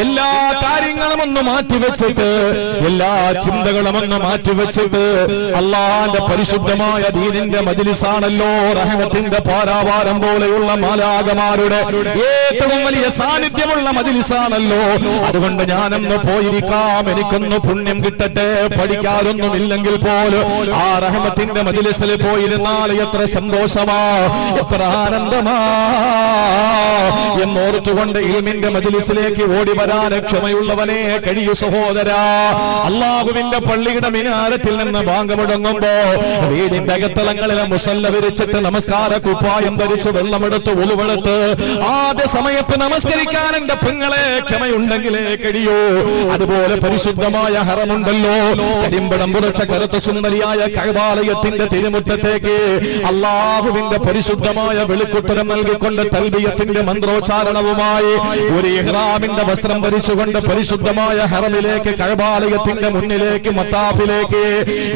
എല്ലാ കാര്യങ്ങളും ഒന്ന് മാറ്റിവെച്ചിട്ട്, എല്ലാ ചിന്തകളും ഒന്ന് മാറ്റിവെച്ചിട്ട്, അല്ലാഹുവിന്റെ പരിശുദ്ധമായ ദീനിന്റെ മജ്ലിസാണല്ലോ റഹ്മത്തിന്റെ പാരാവാരം പോലെയുള്ള മാലാഖമാരുടെ ഏറ്റവും വലിയ സാന്നിധ്യമുള്ള മജ്ലിസാണല്ലോ. അതുകൊണ്ട് ഞാനൊന്ന് പോയിരിക്കാം, എനിക്കൊന്ന് പുണ്യം കിട്ടട്ടെ. പഠിക്കാറൊന്നുമില്ലെങ്കിൽ പോലും ആ റഹ്മത്തിന്റെ മജ്ലിസിൽ പോയിരുന്നാൽ എത്ര സന്തോഷമാ, എത്ര ആനന്ദമാ എന്നോർത്തുകൊണ്ട് ഇൽമിന്റെ മജ്ലിസിലേക്ക് ഓടി വരാൻ ക്ഷമയുള്ളവനെ കഴിയൂ സഹോദരാ. അള്ളാഹുവിന്റെ പള്ളിയുടെ മിനാരത്തിൽ നിന്ന് ബാങ്ക് മുടങ്ങുമ്പോ വീടിന്റെ അകത്തളങ്ങളിലെ മുസല്ല വിരിച്ചിട്ട് നമസ്കാര കുപ്പായം ധരിച്ച് വെള്ളമെടുത്ത് ഉളുവെടുത്ത് ആദ്യ സമയത്ത് നമസ്കരിക്കാൻ എന്റെ പെങ്ങളെ ക്ഷമയുണ്ടെങ്കിലേ കഴിയൂ. അതുപോലെ പരിശുദ്ധമായ ഹറമുണ്ടല്ലോ, കരിമ്പടം പുറച്ച കറുത്ത സുന്ദരിയായ കഅബാലയത്തിന്റെ തിരുമുറ്റത്തേക്ക് അള്ളാഹുവിന്റെ പരിശുദ്ധമായ വെളുക്കുത്തരം നൽകിക്കൊണ്ട് തൽബിയത്തിന്റെ മന്ത്രോച്ചാരണവുമായി ഒരു ഇഹ്റാമിന്റെ വസ്ത്രം ധരിച്ചുകൊണ്ട് പരിശുദ്ധമായ ഹറമിലേക്ക് കഅബാലയത്തിന്റെ മുന്നിലേക്ക് മത്താഫിലേക്ക്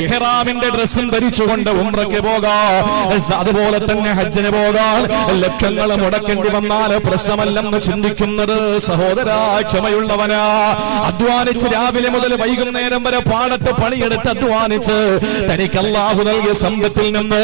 ഇഹ്റാമിന്റെ ഡ്രസ്സും ധരിച്ചുകൊണ്ട് ഉംറയ്ക്ക് പോകാം. അതുപോലെ തന്നെ ഹജ്ജിന് പോകാൻ ലക്ഷങ്ങൾ മുടക്കേണ്ടി വന്നാൽ പ്രശ്നമല്ലെന്ന് ചിന്തിക്കുന്നത് സഹോദരാ ക്ഷമയുള്ളവനാ. അധ്വാനിച്ച് രാവിലെ മുതൽ വൈകുന്നേരം വരെ പാടത്ത് പണിയെടുത്ത് അധ്വാനിച്ച് തനിക്ക് അല്ലാഹു നൽകിയ സമ്പത്തിൽ നിന്ന്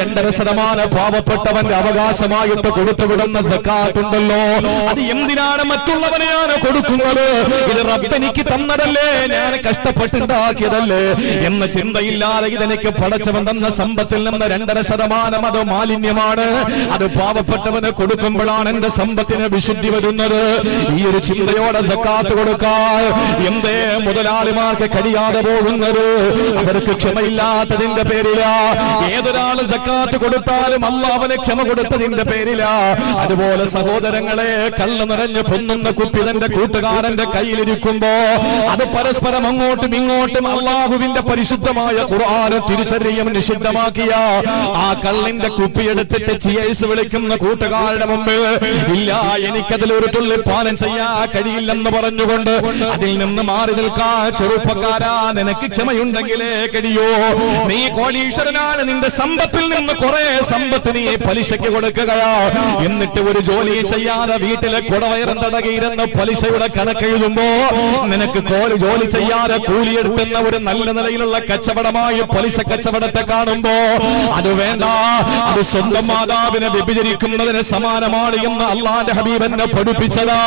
2.5% പാവപ്പെട്ടവന്റെ അവകാശമായിട്ട് കൊടുത്തുവിടുന്ന സക്കാത്തുണ്ടല്ലോ, അത് എന്തിനാണ് മറ്റുള്ളവന് ഞാൻ കൊടുക്കുന്നത്? ഇത് റബ്ബ് എനിക്ക് തന്നതല്ലേ, ഞാൻ കഷ്ടപ്പെട്ടുണ്ടാക്കിയതല്ലേ എന്ന ചിന്തയില്ലാതെ ഇതെനിക്ക് പടച്ചവൻ തന്ന സമ്പത്തിൽ നിന്ന് 2.5% അത് മാലിന്യമാണ്, അത് പാവപ്പെട്ടവന് കൊടുക്കുമ്പോഴാണ് എന്റെ സമ്പത്തിന് വിശുദ്ധി വരുന്നത്. ഈ ഒരു ചിന്തയോടെ സക്കാത്ത് കൊടുക്കാൻ എന്തേ മുതലാളിമാർക്ക് കഴിയാതെ പോകുന്നത്? അവർക്ക് ക്ഷമയില്ലാത്തതിന്റെ പേരിലാ. ഏതൊരാള് സക്കാത്ത് കൊടുത്താലും അല്ലാഹുവിന് ക്ഷമ കൊടുത്തതിന്റെ പേരിലാ. അതുപോലെ സഹോദരങ്ങളെ, കള്ള് നിറഞ്ഞ് പൊന്നുന്ന കുപ്പി തന്റെ കൂട്ടുകാരന്റെ കയ്യിലിരിക്കുമ്പോ അത് പരസ്പരം അങ്ങോട്ടും ഇങ്ങോട്ടും അല്ലാഹുവിന്റെ പരിശുദ്ധമായ ഖുർആൻ തിരിച്ചറിയും നിഷിദ്ധമാക്കിയ ആ കള്ളിന്റെ കുപ്പിയെടുത്തിട്ട് ചിയേഴ്സ് വിളിക്കുന്ന കൂട്ടുകാരുടെ മുമ്പ് ഇല്ല, എനിക്കതിൽ ഒരു തുള്ളി പാനം ചെയ്യാൻ കഴിയില്ലെന്ന് പറഞ്ഞുകൊണ്ട് അതിൽ നിന്ന് മാറി നിൽക്കാൻ ചെറുപ്പക്കാരാ, നിനക്ക് ക്ഷമയുണ്ടെങ്കിലേ കഴിയൂ. നീ കോടീശ്വരനാണ്, നിന്റെ സമ്പത്തിൽ നിന്ന് കുറെ സമ്പത്ത് നീ പലിശയ്ക്ക് കൊടുക്കുകയാ. എന്നിട്ട് ഒരു ജോലി ചെയ്യാതെ വീട്ടിലെ കുടവയറും തടകിയിരുന്ന് പലിശയുടെ കണക്കെഴുതുമ്പോ നിനക്ക് ജോലി ചെയ്യാതെ കൂലിയെടുക്കുന്ന ഒരു നല്ല നിലയിലുള്ള കച്ചവടമായി പലിശ കച്ചവടത്തെ കാണുമ്പോ അത് വേണ്ട, അത് സ്വന്തം മാതാവിനെ വ്യഭിചരിക്കുന്നതിന് സമാനമാണ് എന്ന് അല്ലാഹുവിന്റെ ഹബീബ് എന്നെ പഠിപ്പിച്ചതാ.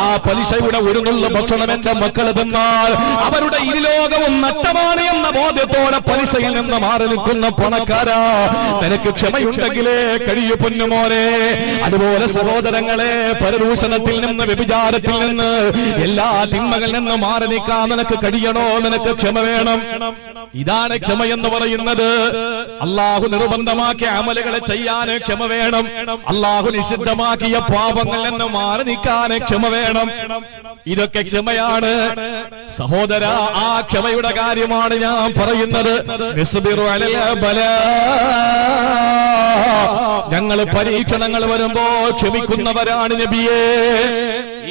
ആ പലിശയുടെ ഒരു നുള്ള ഭക്ഷണം എന്റെ മക്കൾ തിന്നാൽ അവരുടെ ഇരുലോകവും നഷ്ടമാണ് എന്ന ബോധ്യത്തോടെ പലിശയിൽ നിന്ന് മാറി നിൽക്കുന്ന പണക്കാരാ, നിനക്ക് ക്ഷമയുണ്ടെങ്കിലേ കഴിയൂ പൊന്നുമോനെ. അതുപോലെ സഹോദരങ്ങളെ, പരദൂഷണത്തിൽ നിന്ന് വ്യഭിചാരത്തിൽ നിന്ന് എല്ലാ തിന്മകളിൽ നിന്ന് മാറി നിൽക്കാൻ നിനക്ക് കഴിയണോ? നിനക്ക് ക്ഷമ വേണം. ഇതാണ് ക്ഷമ എന്ന് പറയുന്നത്. അല്ലാഹു നിർബന്ധമാക്കിയ അമലുകളെ ചെയ്യാൻ ക്ഷമ വേണം. അല്ലാഹു നിഷിദ്ധമാക്കിയ പാപങ്ങളിൽ നിന്ന് മാറി നിൽക്കാൻ ക്ഷമ വേണം. ഇതൊക്കെ ക്ഷമയാണ് സഹോദര. ആ ക്ഷമയുടെ കാര്യമാണ് ഞാൻ പറയുന്നത്. ഞങ്ങൾ പരീക്ഷണങ്ങൾ വരുമ്പോ ക്ഷമിക്കുന്നവരാണ് നബിയേ.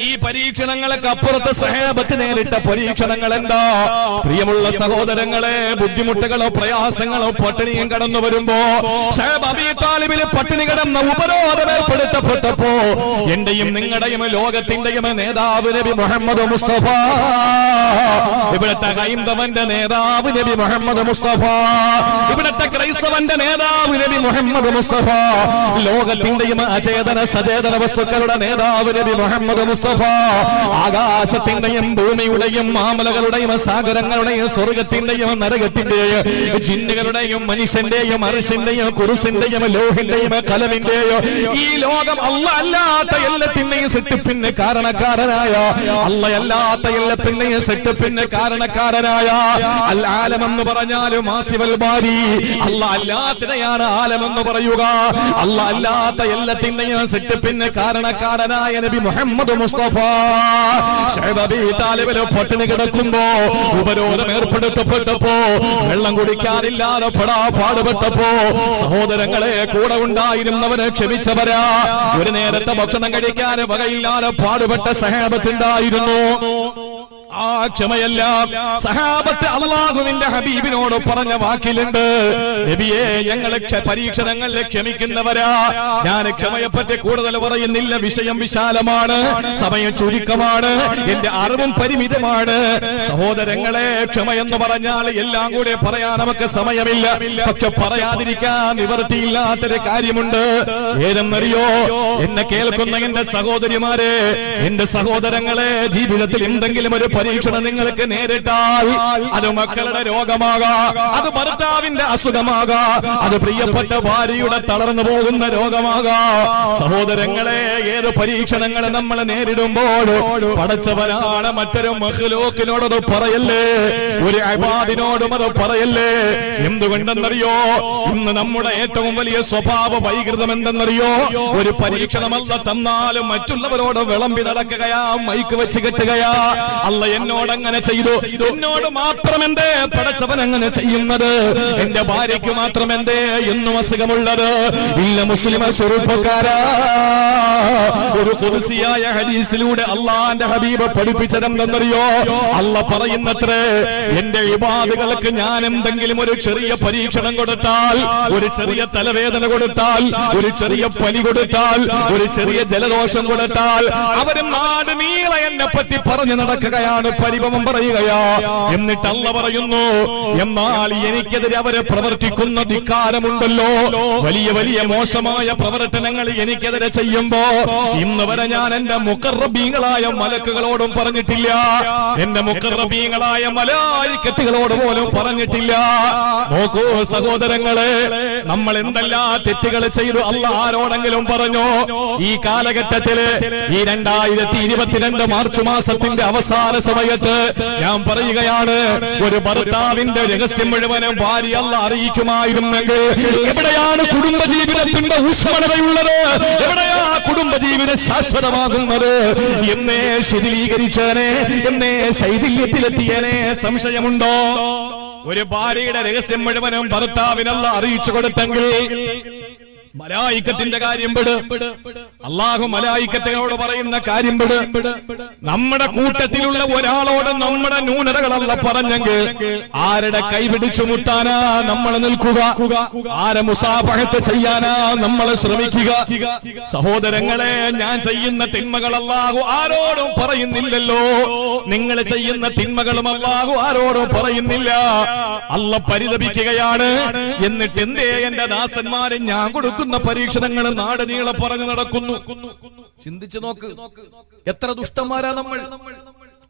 ഈ പരീക്ഷണങ്ങൾക്ക് അപ്പുറത്ത് സഹാബത്ത് നേരിട്ട പരീക്ഷണങ്ങൾ എന്താ? പ്രിയമുള്ള സഹോദരങ്ങളെ, ബുദ്ധിമുട്ടുകളോ പ്രയാസങ്ങളോ പട്ടിണിയും കടന്നു വരുമ്പോ സഹബ് അബീ താലിബിന് പട്ടിണി കിടന്ന ഉപരോധം ഏർപ്പെടുത്തപ്പെട്ടപ്പോ എന്റെയും നിങ്ങളുടെയും ലോകത്തിന്റെയും നേതാവ് നബി മുഹമ്മദ് മുസ്തഫ, ഇവിടുത്തെ ഹൈന്ദവന്റെ നേതാവ് നബി മുഹമ്മദ് മുസ്തഫ, ഇവിടുത്തെ ക്രൈസ്തവന്റെ നേതാവ് നബി മുഹമ്മദ് മുസ്തഫ, ലോകത്തിന്റെയും അചേതന സചേതന വസ്തുക്കളുടെ നേതാവ് നബി മുഹമ്മദ് മുസ്തഫ, ആകാശത്തിന്റെയും ഭൂമിയുടെയും മാമലകളുടെയും സാഗരങ്ങളുടെയും സ്വർഗത്തിന്റെയും നരകത്തിന്റെയും ജിന്നുകളുടെയും മനുഷ്യന്റെയും അർശിന്റെയും കുർസിന്റെയും ലോഹിന്റെയും കലമിന്റെയും ഈ ലോകം അല്ലാഹ് അല്ലാത്ത എല്ലാത്തിന്റെയും സൃഷ്ടിപ്പിന് കാരണക്കാരനായ, അല്ലാഹ് അല്ലാത്ത എല്ലാത്തിന്റെയും സൃഷ്ടിപ്പിന് കാരണക്കാരനായ അൽ ആലം എന്ന് പറഞ്ഞാലും ആസിഫൽ ബാരി, അല്ലാഹ് അല്ലാത്തതിനെയാണ് ആലം എന്ന് പറയുക. അല്ലാഹ് അല്ലാത്ത എല്ലാത്തിന്റെയും സൃഷ്ടിപ്പിന് കാരണക്കാരനായ നബി മുഹമ്മദ് മുസ്തഫ സഅദ് അബീ താലിബിന് പട്ടിണി കിടക്കുമ്പോ ഉപരോധം ഏർപ്പെടുത്തപ്പെട്ടപ്പോ വെള്ളം കുടിക്കാനില്ലാതെ പാടുപെട്ടപ്പോ സഹോദരങ്ങളെ, കൂടെ ഉണ്ടായിരുന്നവരെ ക്ഷമിച്ചവരാ. ഒരു നേരത്തെ ഭക്ഷണം കഴിക്കാൻ വകയില്ലാതെ പാടുപെട്ട സഹാബത്തുണ്ടായിരുന്നു. ആ ക്ഷമയെല്ലാം സഹാബത്ത് അല്ലാഹുവിന്റെ ഹബീബിനോട് പറഞ്ഞ വാക്കിലുണ്ട്, നബിയേ ഞങ്ങളെ പരീക്ഷണങ്ങളിൽ ക്ഷമിക്കുന്നവരാ. ഞാൻ ക്ഷമയെപ്പറ്റി കൂടുതൽ പറയുന്നില്ല, വിഷയം വിശാലമാണ്, സമയം ചുരുക്കമാണ്, എന്റെ അറിവും പരിമിതമാണ്. സഹോദരങ്ങളെ, ക്ഷമയെന്ന് പറഞ്ഞാൽ എല്ലാം കൂടെ പറയാൻ നമുക്ക് സമയമില്ല. പക്ഷെ പറയാതിരിക്കാൻ നിവൃത്തിയില്ലാത്തൊരു കാര്യമുണ്ട്. ഏതെന്നറിയോ? എന്നെ കേൾക്കുന്ന എന്റെ സഹോദരിമാരെ, എന്റെ സഹോദരങ്ങളെ, ജീവിതത്തിൽ എന്തെങ്കിലും ഒരു പരീക്ഷണം നിങ്ങൾക്ക് നേരിട്ടാൽ, അത് മക്കളുടെ രോഗമാകാം, അത് ഭർത്താവിന്റെ അസുഖമാകാം, അത് പ്രിയപ്പെട്ട ഭാര്യയുടെ തളർന്നു പോകുന്ന രോഗമാകാം. സഹോദരങ്ങളെ, ഏത് പരീക്ഷണങ്ങൾ നമ്മൾ നേരിടുമ്പോൾ പടച്ചവനാണ് മറ്റൊരു മഖ്ലൂഖിനോടത് പറയല്ലേ, ഒരു ഇബാദിനോടും അത് പറയല്ലേ. എന്തുകൊണ്ടെന്നറിയോ? ഇന്ന് നമ്മുടെ ഏറ്റവും വലിയ സ്വഭാവ വൈകൃതം എന്തെന്നറിയോ? ഒരു പരീക്ഷണമല്ല തന്നാലും മറ്റുള്ളവരോട് വിളമ്പി നടക്കുകയാ, മൈക്ക് വെച്ച് കെട്ടുകയാ. അല്ല എന്നോടങ്ങനെ ചെയ്തു, എന്നോട് മാത്രം എന്തേ പടച്ചവൻ അങ്ങനെ ചെയ്യുന്നത്? എന്റെ ഭാര്യയ്ക്ക് മാത്രം എന്തേ എന്നും അസുഖമുള്ളത്? ഇല്ല മുസ്ലിം സ്വരൂപക്കാരാ, ഒരു ഖുദ്സിയായ ഹദീസിലൂടെ അള്ളാന്റെ ഹബീബ് പഠിപ്പിച്ചതെന്തെന്നറിയോ? അല്ല പറയുന്നത്രേ, എന്റെ ഇബാദുകൾക്ക് ഞാൻ എന്തെങ്കിലും ഒരു ചെറിയ പരീക്ഷണം കൊടുത്താൽ, ഒരു ചെറിയ തലവേദന കൊടുത്താൽ, ഒരു ചെറിയ പനി കൊടുത്താൽ, ഒരു ചെറിയ ജലദോഷം കൊടുത്താൽ, അവര് നാട് നീളെ എന്നെ പറ്റി പറഞ്ഞു നടക്കുകയാണ്, പരിഭവം പറയുകയാ. എന്നിട്ട് അല്ല പറയുന്നു, എന്നാൽ എനിക്കെതിരെ അവരെ പ്രവർത്തിക്കുന്ന ധിക്കാരമുണ്ടല്ലോ, വലിയ വലിയ മോശമായ പ്രവർത്തനങ്ങൾ എനിക്കെതിരെ ചെയ്യുമ്പോ ഇന്ന് വരെ ഞാൻ എന്റെ മുഖറബീങ്ങളായ മലക്കുകളോടും പറഞ്ഞിട്ടില്ല, എന്റെ മുഖറബീങ്ങളായ മലായിക്കത്തുകളോട് പോലും പറഞ്ഞിട്ടില്ല. നോക്കൂ സഹോദരങ്ങളെ, നമ്മൾ എന്തെല്ലാം തെറ്റുകൾ ചെയ്തു അല്ല ആരോടെങ്കിലും പറഞ്ഞോ? ഈ കാലഘട്ടത്തില്, ഈ 2022 മാർച്ച് മാസത്തിന്റെ അവസാന സമയത്ത് ഞാൻ പറയുകയാണ്, ഒരു ഭർത്താവിന്റെ രഹസ്യം മുഴുവനും ഭാര്യ അല്ല അറിയിക്കുമായിരുന്നെങ്കിൽ എവിടെയാണ് കുടുംബജീവിതത്തിന്റെ ഊഷ്മളതയുള്ളത്? എവിടെയാ കുടുംബജീവിതം ശാശ്വതമാകുന്നത്? എന്നേ ശിഥിലീകരിച്ചേനെ, എന്നേ ശൈഥില്യത്തിലെത്തിയനെ സംശയമുണ്ടോ? ഒരു ഭാര്യയുടെ രഹസ്യം മുഴുവനും ഭർത്താവിനല്ല അറിയിച്ചു കൊടുത്തെങ്കിൽ മലായിക്കത്തിന്റെ കാര്യം വിട്, അള്ളാഹു മലായിക്കത്തിനോട് പറയുന്ന കാര്യം വിട്. നമ്മുടെ കൂട്ടത്തിലുള്ള ഒരാളോട് നമ്മുടെ ന്യൂനതകളല്ല പറഞ്ഞെങ്കിൽ ആരുടെ കൈപിടിച്ചു മുട്ടാനാ നമ്മൾ നിൽക്കുക? ആരെ മുസാഫഹത്ത് ചെയ്യാനാ നമ്മൾ ശ്രമിക്കുക? സഹോദരങ്ങളെ, ഞാൻ ചെയ്യുന്ന തിന്മകൾ അല്ലാഹു ആരോടും പറയുന്നില്ലല്ലോ. നിങ്ങൾ ചെയ്യുന്ന തിന്മകളും അല്ലാഹു ആരോടും പറയുന്നില്ല. അല്ല പരിതപിക്കുകയാണ്. എന്നിട്ട് എന്തേ എന്റെ ദാസന്മാരെ ഞാൻ കൊടുക്കുന്ന പരീക്ഷണങ്ങൾ നാട് നീളെ പറഞ്ഞു നടക്കുന്നു? ചിന്തിച്ചു നോക്ക്, എത്ര ദുഷ്ടന്മാരാ നമ്മൾ,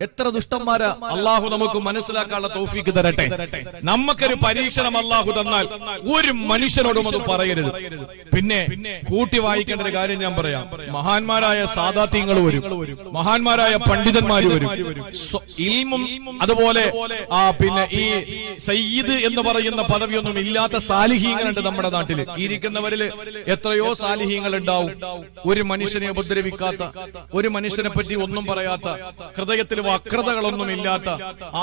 എത്ര ദുഷ്ടന്മാരാ. അള്ളാഹു നമുക്ക് മനസ്സിലാക്കാനുള്ള തൗഫീക്ക് തരട്ടെ. നമുക്കൊരു പരീക്ഷണം അള്ളാഹു തന്നാൽ ഒരു മനുഷ്യനോടും അത് പറയരുത്. പിന്നെ കൂട്ടി വായിക്കേണ്ട ഒരു കാര്യം ഞാൻ പറയാം. മഹാന്മാരായ സാദാത്യങ്ങൾ വരും, മഹാന്മാരായ പണ്ഡിതന്മാര് വരും, ഇൽമും അതുപോലെ പിന്നെ ഈ സയ്യിദ് എന്ന് പറയുന്ന പദവിയൊന്നും ഇല്ലാത്ത സാലിഹീങ്ങളുണ്ട് നമ്മുടെ നാട്ടില്. ഇരിക്കുന്നവരില് എത്രയോ സാലിഹീങ്ങൾ ഉണ്ടാവും, ഒരു മനുഷ്യനെ ഉപദ്രവിക്കാത്ത, ഒരു മനുഷ്യനെ പറ്റി ഒന്നും പറയാത്ത, ഹൃദയത്തിൽ വക്രതകളൊന്നും ഇല്ലാത്ത,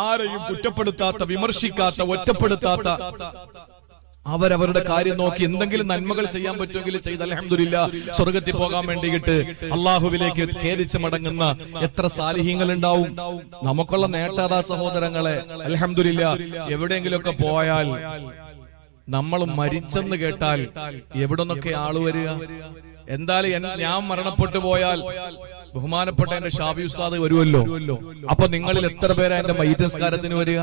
ആരെയും കുറ്റപ്പെടുത്താത്ത, വിമർശിക്കാത്ത, ഒറ്റപ്പെടുത്താത്ത, അവരവരുടെ കാര്യം നോക്കി എന്തെങ്കിലും നന്മകൾ ചെയ്യാൻ പറ്റുമെങ്കിൽ ചെയ്ത് അൽഹംദുലില്ലാഹ് സ്വർഗത്തിൽ പോകാൻ വേണ്ടിയിട്ട് അള്ളാഹുവിലേക്ക് ഖേദിച്ച് മടങ്ങുന്ന എത്ര സാലിഹീങ്ങൾ ഉണ്ടാവും. നമുക്കുള്ള നേട്ടാതാ സഹോദരങ്ങളെ. അൽഹംദുലില്ലാഹ് എവിടെയെങ്കിലുമൊക്കെ പോയാൽ, നമ്മൾ മരിച്ചെന്ന് കേട്ടാൽ എവിടെ നിന്നൊക്കെ ആള് വരിക? എന്തായാലും ഞാൻ മരണപ്പെട്ടു പോയാൽ ബഹുമാനപ്പെട്ട എന്റെ ഷാഫി ഉസ്താദ് വരുമല്ലോ. അപ്പൊ നിങ്ങളിൽ എത്ര പേരാ എന്റെ മയ്യിത്ത് നിസ്കാരത്തിന് വരിക?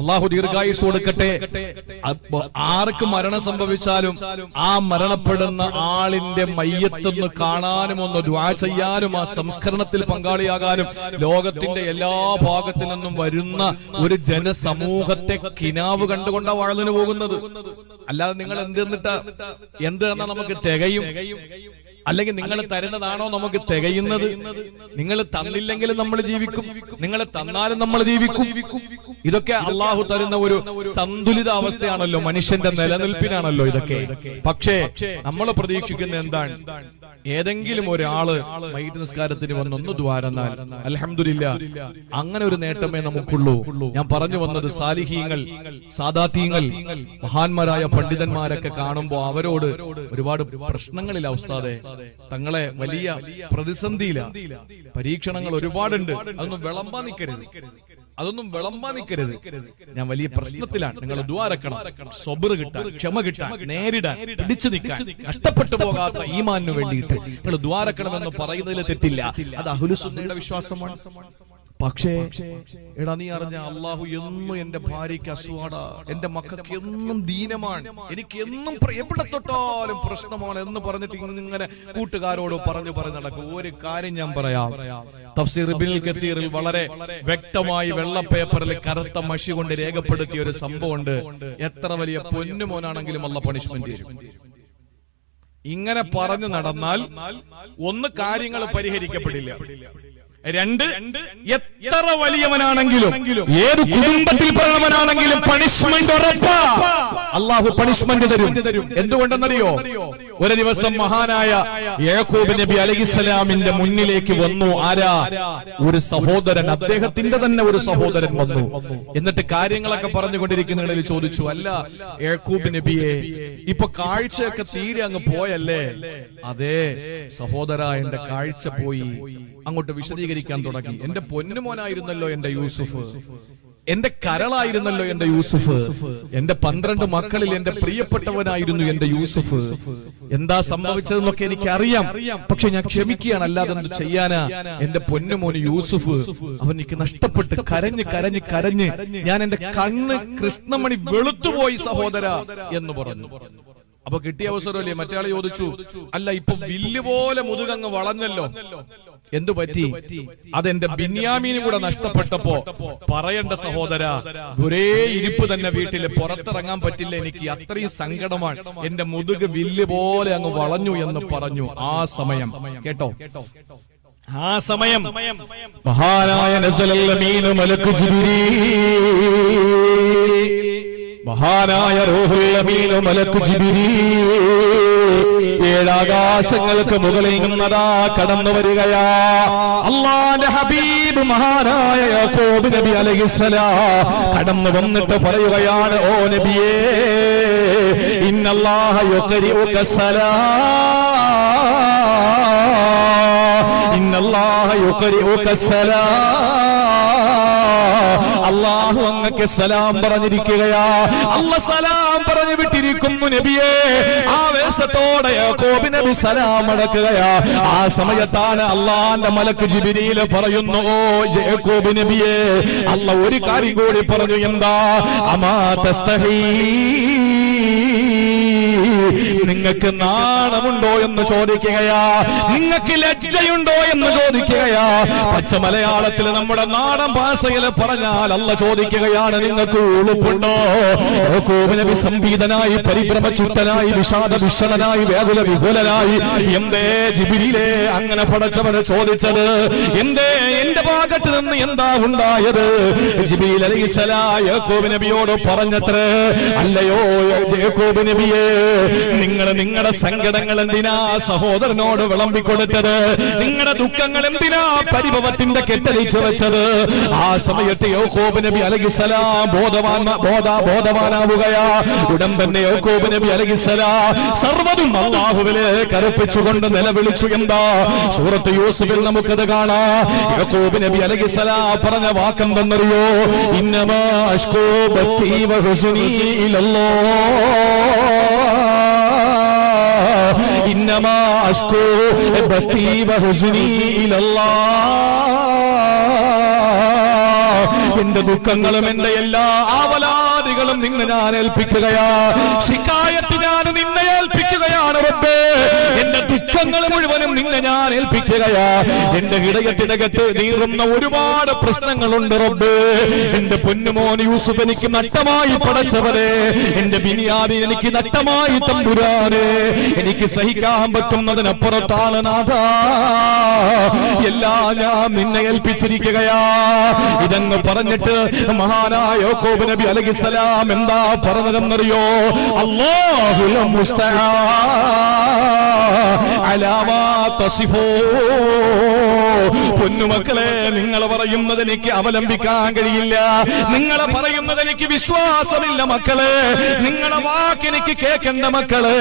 അള്ളാഹു ദീർഘായുസ് കൊടുക്കട്ടെ. ആർക്ക് മരണം സംഭവിച്ചാലും ആ മരണപ്പെടുന്ന ആളിന്റെ മയ്യത്തൊന്ന് കാണാനും ഒന്ന് ദുആ ചെയ്യാനും ആ സംസ്കരണത്തിൽ പങ്കാളിയാകാനും ലോകത്തിന്റെ എല്ലാ ഭാഗത്തു നിന്നും വരുന്ന ഒരു ജനസമൂഹത്തെ കിനാവ് കണ്ടുകൊണ്ടാ വാഴലിന് പോകുന്നത്. അല്ലാതെ നിങ്ങൾ എന്ത് തന്നാ നമുക്ക് തികയും? അല്ലെങ്കിൽ നിങ്ങൾ തരുന്നതാണോ നമുക്ക് തികയുന്നത്? നിങ്ങൾ തന്നില്ലെങ്കിലും നമ്മൾ ജീവിക്കും, നിങ്ങൾ തന്നാലും നമ്മൾ ജീവിക്കും. ഇതൊക്കെ അള്ളാഹു തരുന്ന ഒരു സന്തുലിത അവസ്ഥയാണല്ലോ, മനുഷ്യന്റെ നിലനിൽപ്പിനാണല്ലോ ഇതൊക്കെ. പക്ഷേ നമ്മൾ പ്രതീക്ഷിക്കുന്ന എന്താണ്? ഏതെങ്കിലും ഒരാള് മയ്യിത്ത് നിസ്കാരത്തിന് വന്നൊന്ന് ദ്വാരന്നാൽ അൽഹംദുലില്ലാ, അങ്ങനെ ഒരു നേട്ടമേ നമുക്കുള്ളൂ. ഞാൻ പറഞ്ഞു വന്നത് സാലിഹീങ്ങൾ, സാദാത്തീങ്ങൾ, മഹാന്മാരായ പണ്ഡിതന്മാരൊക്കെ കാണുമ്പോ അവരോട് ഒരുപാട് പ്രശ്നങ്ങളില്ല ഉസ്താദെ, തങ്ങളെ വലിയ പ്രതിസന്ധിയില്ല, പരീക്ഷണങ്ങൾ ഒരുപാടുണ്ട്, അതൊന്നും വിളമ്പാൻ നിൽക്കരുത്, ഞാൻ വലിയ പ്രശ്നത്തിലാണ്, നിങ്ങൾ ദുആരക്കണം, സബ്ർ കിട്ടാൻ, ക്ഷമ കിട്ടാൻ, നേരിടാൻ, പിടിച്ചു നിൽക്കാൻ, നഷ്ടപ്പെട്ടു പോകാത്ത ഈമാനിനു വേണ്ടിയിട്ട് നിങ്ങൾ ദുആരക്കണമെന്ന് പറയുന്നതിൽ തെറ്റില്ല. അത് അഹ്ലുസുന്നയുടെ വിശ്വാസമാണ്. പക്ഷേ എടാ, നീ അറിഞ്ഞ അള്ളാഹു എന്നും എന്റെ ഭാര്യയ്ക്ക് അസുഖാടാ, എന്റെ മക്കൾക്ക് എന്നും ദീനമാണ്, എനിക്ക് എന്നും എവിടെ തൊട്ടാലും പ്രശ്നമാണ് എന്ന് പറഞ്ഞിട്ട് ഇങ്ങനെ കൂട്ടുകാരോട് പറഞ്ഞു നടക്കും. ഒരു കാര്യം ഞാൻ പറയാം, തഫ്സീർ ഇബ്നുൽ കസീറിൽ വളരെ വ്യക്തമായി വെള്ള പേപ്പറിൽ കറുത്ത മഷി കൊണ്ട് രേഖപ്പെടുത്തിയ ഒരു സംഭവമുണ്ട്. എത്ര വലിയ പൊന്നുമോനാണെങ്കിലും അള്ളാഹ് പണിഷ്മെന്റ് തരും. ഇങ്ങനെ പറഞ്ഞു നടന്നാൽ ഒന്ന്, കാര്യങ്ങൾ പരിഹരിക്കപ്പെടില്ല, രണ്ട്, എത്ര വലിയവനാണെങ്കിലും ഏത് കുടുംബത്തിൽ പിറന്നവനാണെങ്കിലും പണിഷ്മെന്റ് ഉറപ്പാ. അള്ളാഹു പണിഷ്മെന്റ് തരും. എന്തുകൊണ്ടെന്നറിയോ? ഒരു ദിവസം മഹാനായ യാക്കൂബ് നബി അലൈഹിസ്സലാമിന്റെ മുന്നിലേക്ക് വന്നു ആരാ? ഒരു സഹോദരൻ, അദ്ദേഹത്തിന്റെ തന്നെ ഒരു സഹോദരൻ വന്നു. എന്നിട്ട് കാര്യങ്ങളൊക്കെ പറഞ്ഞുകൊണ്ടിരിക്കുന്നതിൽ ചോദിച്ചു, അല്ല യാക്കൂബ് നബിയെ, ഇപ്പൊ കാഴ്ചയൊക്കെ തീരെ അങ്ങ് പോയല്ലേ? അതെ സഹോദര, എന്റെ കാഴ്ച പോയി. അങ്ങോട്ട് വിശദീകരിക്കാൻ തുടങ്ങി. എന്റെ പൊന്നുമോനായിരുന്നല്ലോ എന്റെ യൂസുഫ്, എന്റെ കരളായിരുന്നല്ലോ എന്റെ യൂസുഫ്, എന്റെ 12 മക്കളിൽ എന്റെ പ്രിയപ്പെട്ടവനായിരുന്നു എന്റെ യൂസുഫ്. എന്താ സംഭവിച്ചതെന്നൊക്കെ എനിക്കറിയാം, പക്ഷെ ഞാൻ ക്ഷമിക്കുകയാണ്, അല്ലാതെ എന്ത് ചെയ്യാനാ? എന്റെ പൊന്നുമോന് യൂസുഫ്, അവൻ എനിക്ക് നഷ്ടപ്പെട്ട് കരഞ്ഞ് ഞാൻ എന്റെ കണ്ണ് കൃഷ്ണമണി വെളുത്തുപോയി സഹോദര എന്ന് പറഞ്ഞു. അപ്പൊ കിട്ടിയ അവസരമല്ലേ? മറ്റയാൾ ചോദിച്ചു, അല്ല ഇപ്പൊ വില്ല് പോലെ മുതുകങ്ങ് വളഞ്ഞല്ലോ, എന്തു പറ്റി? അതെന്റെ ബിന്യാമീനും കൂടെ നഷ്ടപ്പെട്ടപ്പോ പറയണ്ട സഹോദര, ഒരേ ഇരിപ്പ് തന്നെ വീട്ടില്, പുറത്തിറങ്ങാൻ പറ്റില്ല, എനിക്ക് അത്രയും സങ്കടമാണ്, എന്റെ മുതുക് വില്ല് പോലെ അങ്ങ് വളഞ്ഞു എന്ന് പറഞ്ഞു. ആ സമയം കേട്ടോ, ആ സമയം മഹാനായ നസലൽ അമീൻ മലക്ക് ജിബ്രീൽ, മഹാനായ റൂഹുൽ അമീൻ മലക്ക് ജിബ്രീൽ ഏഴാകാശങ്ങൾക്ക് മുകളിൽ നിന്നതാ കടന്നു വരികയാ. അല്ലാഹുവിന്റെ ഹബീബ് മഹാനായ യാക്കൂബ് നബി അലൈഹിസ്സലാം കടന്നു വന്നിട്ട് പറയുകയാണ്, ഓ നബിയേ, ഇന്നല്ലാഹ യുഖരിഉക സലാം, ഇന്നല്ലാഹ യുഖരിഉക സലാം, അല്ലാഹു അങ്ങക്ക് സലാം പറഞ്ഞിരിക്കുകയാ, അല്ലാഹ് സലാം പറഞ്ഞു വിട്ടിരിക്കുന്നു നബിയേ. ആവേശത്തോടെ യാക്കൂബ് നബി സലാം അടക്കുകയാ. ആ സമയത്താണ് അല്ലാഹുവിന്റെ മലക്ക് ജിബ്രീൽ പറയുന്നു, ഓ യാക്കൂബ് നബിയേ, അല്ലാഹ് ഒരു കാര്യം കൂടി പറഞ്ഞു. എന്താ? അമാ തസ്തഹീ, നിങ്ങൾക്ക് നാണമുണ്ടോ എന്ന് ചോദിക്കുകയാ, നിങ്ങൾക്ക് ലജ്ജയുണ്ടോ എന്ന് ചോദിക്കുകയാ. പച്ച മലയാളത്തിൽ നമ്മുടെ നാടൻ ഭാഷയിൽ പറഞ്ഞാൽ അല്ലാഹ് ചോദിക്കുകയാണ്, നിങ്ങൾക്ക് ഉളുപ്പുണ്ടോ? യാക്കൂബ് നബി സംബീതനായി, പരിഭ്രമചുട്ടനായി, വിഷാദവിഷണനായി, വ്യാകുല വിഹുലനായി, എന്തേ ജിബ്രീലേ അങ്ങനെ പടച്ചവന് ചോദിച്ചത്? എന്തേ എന്റെ ഭാഗത്ത് നിന്ന് എന്താ ഉണ്ടായത്? ജിബ്രീൽ അലൈഹിസ്സലാം യാക്കൂബ് നബിയോട് പറഞ്ഞത്രേ, അല്ലയോ യാക്കൂബ് നബിയേ, നിങ്ങൾ നിങ്ങളുടെ സങ്കടങ്ങൾ എന്തിനാ സഹോദരനോട് വിളമ്പിക്കൊടുത്തത്? നിങ്ങളുടെ ദുഃഖങ്ങൾ എന്തിനാ പരിഭവത്തിന്റെ കെട്ടഴിച്ചു വെച്ചത്? ആ സമയത്ത് യാക്കൂബ് നബി അലൈഹിസ്സലാം ബോധവാനാവുകയാ. ഉടൻ തന്നെ യാക്കൂബ് നബി അലൈഹിസ്സലാം സർവ്വതും അല്ലാഹുവിലേക്ക് അർപ്പിച്ചുകൊണ്ട് നിലവിളിച്ചു. എന്താ? സൂറത്ത് യൂസുഫിൽ നമുക്കത് കാണാം. യാക്കൂബ് നബി അലൈഹിസ്സലാം പറഞ്ഞ വാക്കെന്തെന്നറിയോ? ഇന്നമാ അശ്കൂ ബത്തി വഹുസ്നി ഇലല്ലാഹ്, ഇന്നമാ അശ്കൂ ബത്തി വഹുസ്നി ഇലല്ലാഹ്, എന്റെ ദുഃഖങ്ങളും എന്റെ എല്ലാ ആവലാദികളും നിന്നെ ഞാൻ ഏൽപ്പിക്കുകയാ, ശിക്കായത്ത് ഞാൻ നിന്നെ ഏൽപ്പിക്കുകയാണ് റബ്ബേ, എന്റെ ദുഃഖങ്ങൾ മുഴുവനും നിന്നെ ഞാൻ ഏൽപ്പിക്കുകയാ. എന്റെ ഹൃദയത്തിനകത്ത് നീറുന്ന ഒരുപാട് പ്രശ്നങ്ങളുണ്ട് റബ്ബേ. എന്റെ പൊന്നുമോൻ യൂസുഫ് എനിക്ക് നഷ്ടമായി പടച്ചവരെ, എന്റെ ബിനിയാമിൻ എനിക്ക് നഷ്ടമായി തമ്പുരാനെ, എനിക്ക് സഹിക്കാൻ പറ്റുന്നതിനപ്പുറത്താണ് നാഥാ, എല്ലാം ഞാൻ നിന്നെ ഏൽപ്പിച്ചിരിക്കുകയാ. ഇതങ്ങ് പറഞ്ഞിട്ട് മഹാനായ യാക്കൂബ് നബി അലൈഹിസ്സലാം എന്താ പറഞ്ഞതെന്നറിയോ? അല്ലാഹുൽ മുസ്തആൻ, അലാ മാ തസിഫൂ. പൊന്നുമക്കളെ, നിങ്ങൾ പറയുന്നത് എനിക്ക് അവലംബിക്കാൻ കഴിയില്ല, നിങ്ങളെ പറയുന്നത് എനിക്ക് വിശ്വാസമില്ല മക്കളെ, നിങ്ങളെ വാക്ക് എനിക്ക് കേൾക്കേണ്ട മക്കളെ.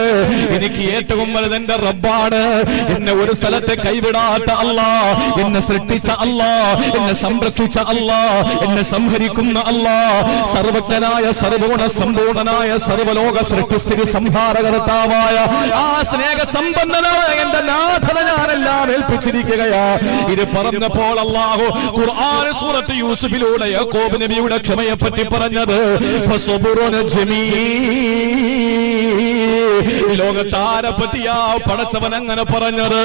എനിക്ക് ഏറ്റവും വലുത് എന്റെ റബ്ബാണ്. എന്നെ ഒരു സ്ഥലത്തെ കൈവിടാത്ത അല്ലാ, എന്നെ സൃഷ്ടിച്ച അല്ലാ, എന്നെ സംരക്ഷിച്ച അല്ലാ, എന്നെ സംഹരിക്കുന്ന അല്ലാ, സർവജ്ഞനായ സർവഗുണ സമ്പൂർണനായ സർവലോക സൃഷ്ടിസ്ഥിതി സംഹാരകർത്താവായ ആ സ്നേഹസമ്പന്നനായ എന്റെ നാഥനെ ഞാനെല്ലാം ഏൽപ്പിച്ചിരിക്കുകയാ. ഇത് പറഞ്ഞപ്പോൾ അല്ലാഹു ഖുർആൻ സൂറത്ത് യൂസുഫിലൂടെ യാക്കോബ് നബിയുടെ ക്ഷമയെ പറ്റി പറഞ്ഞത് ഫസബുറുൻ ജമീൽ. ലോകത്താരെ പറ്റിയാ പടച്ചവൻ അങ്ങനെ പറഞ്ഞത്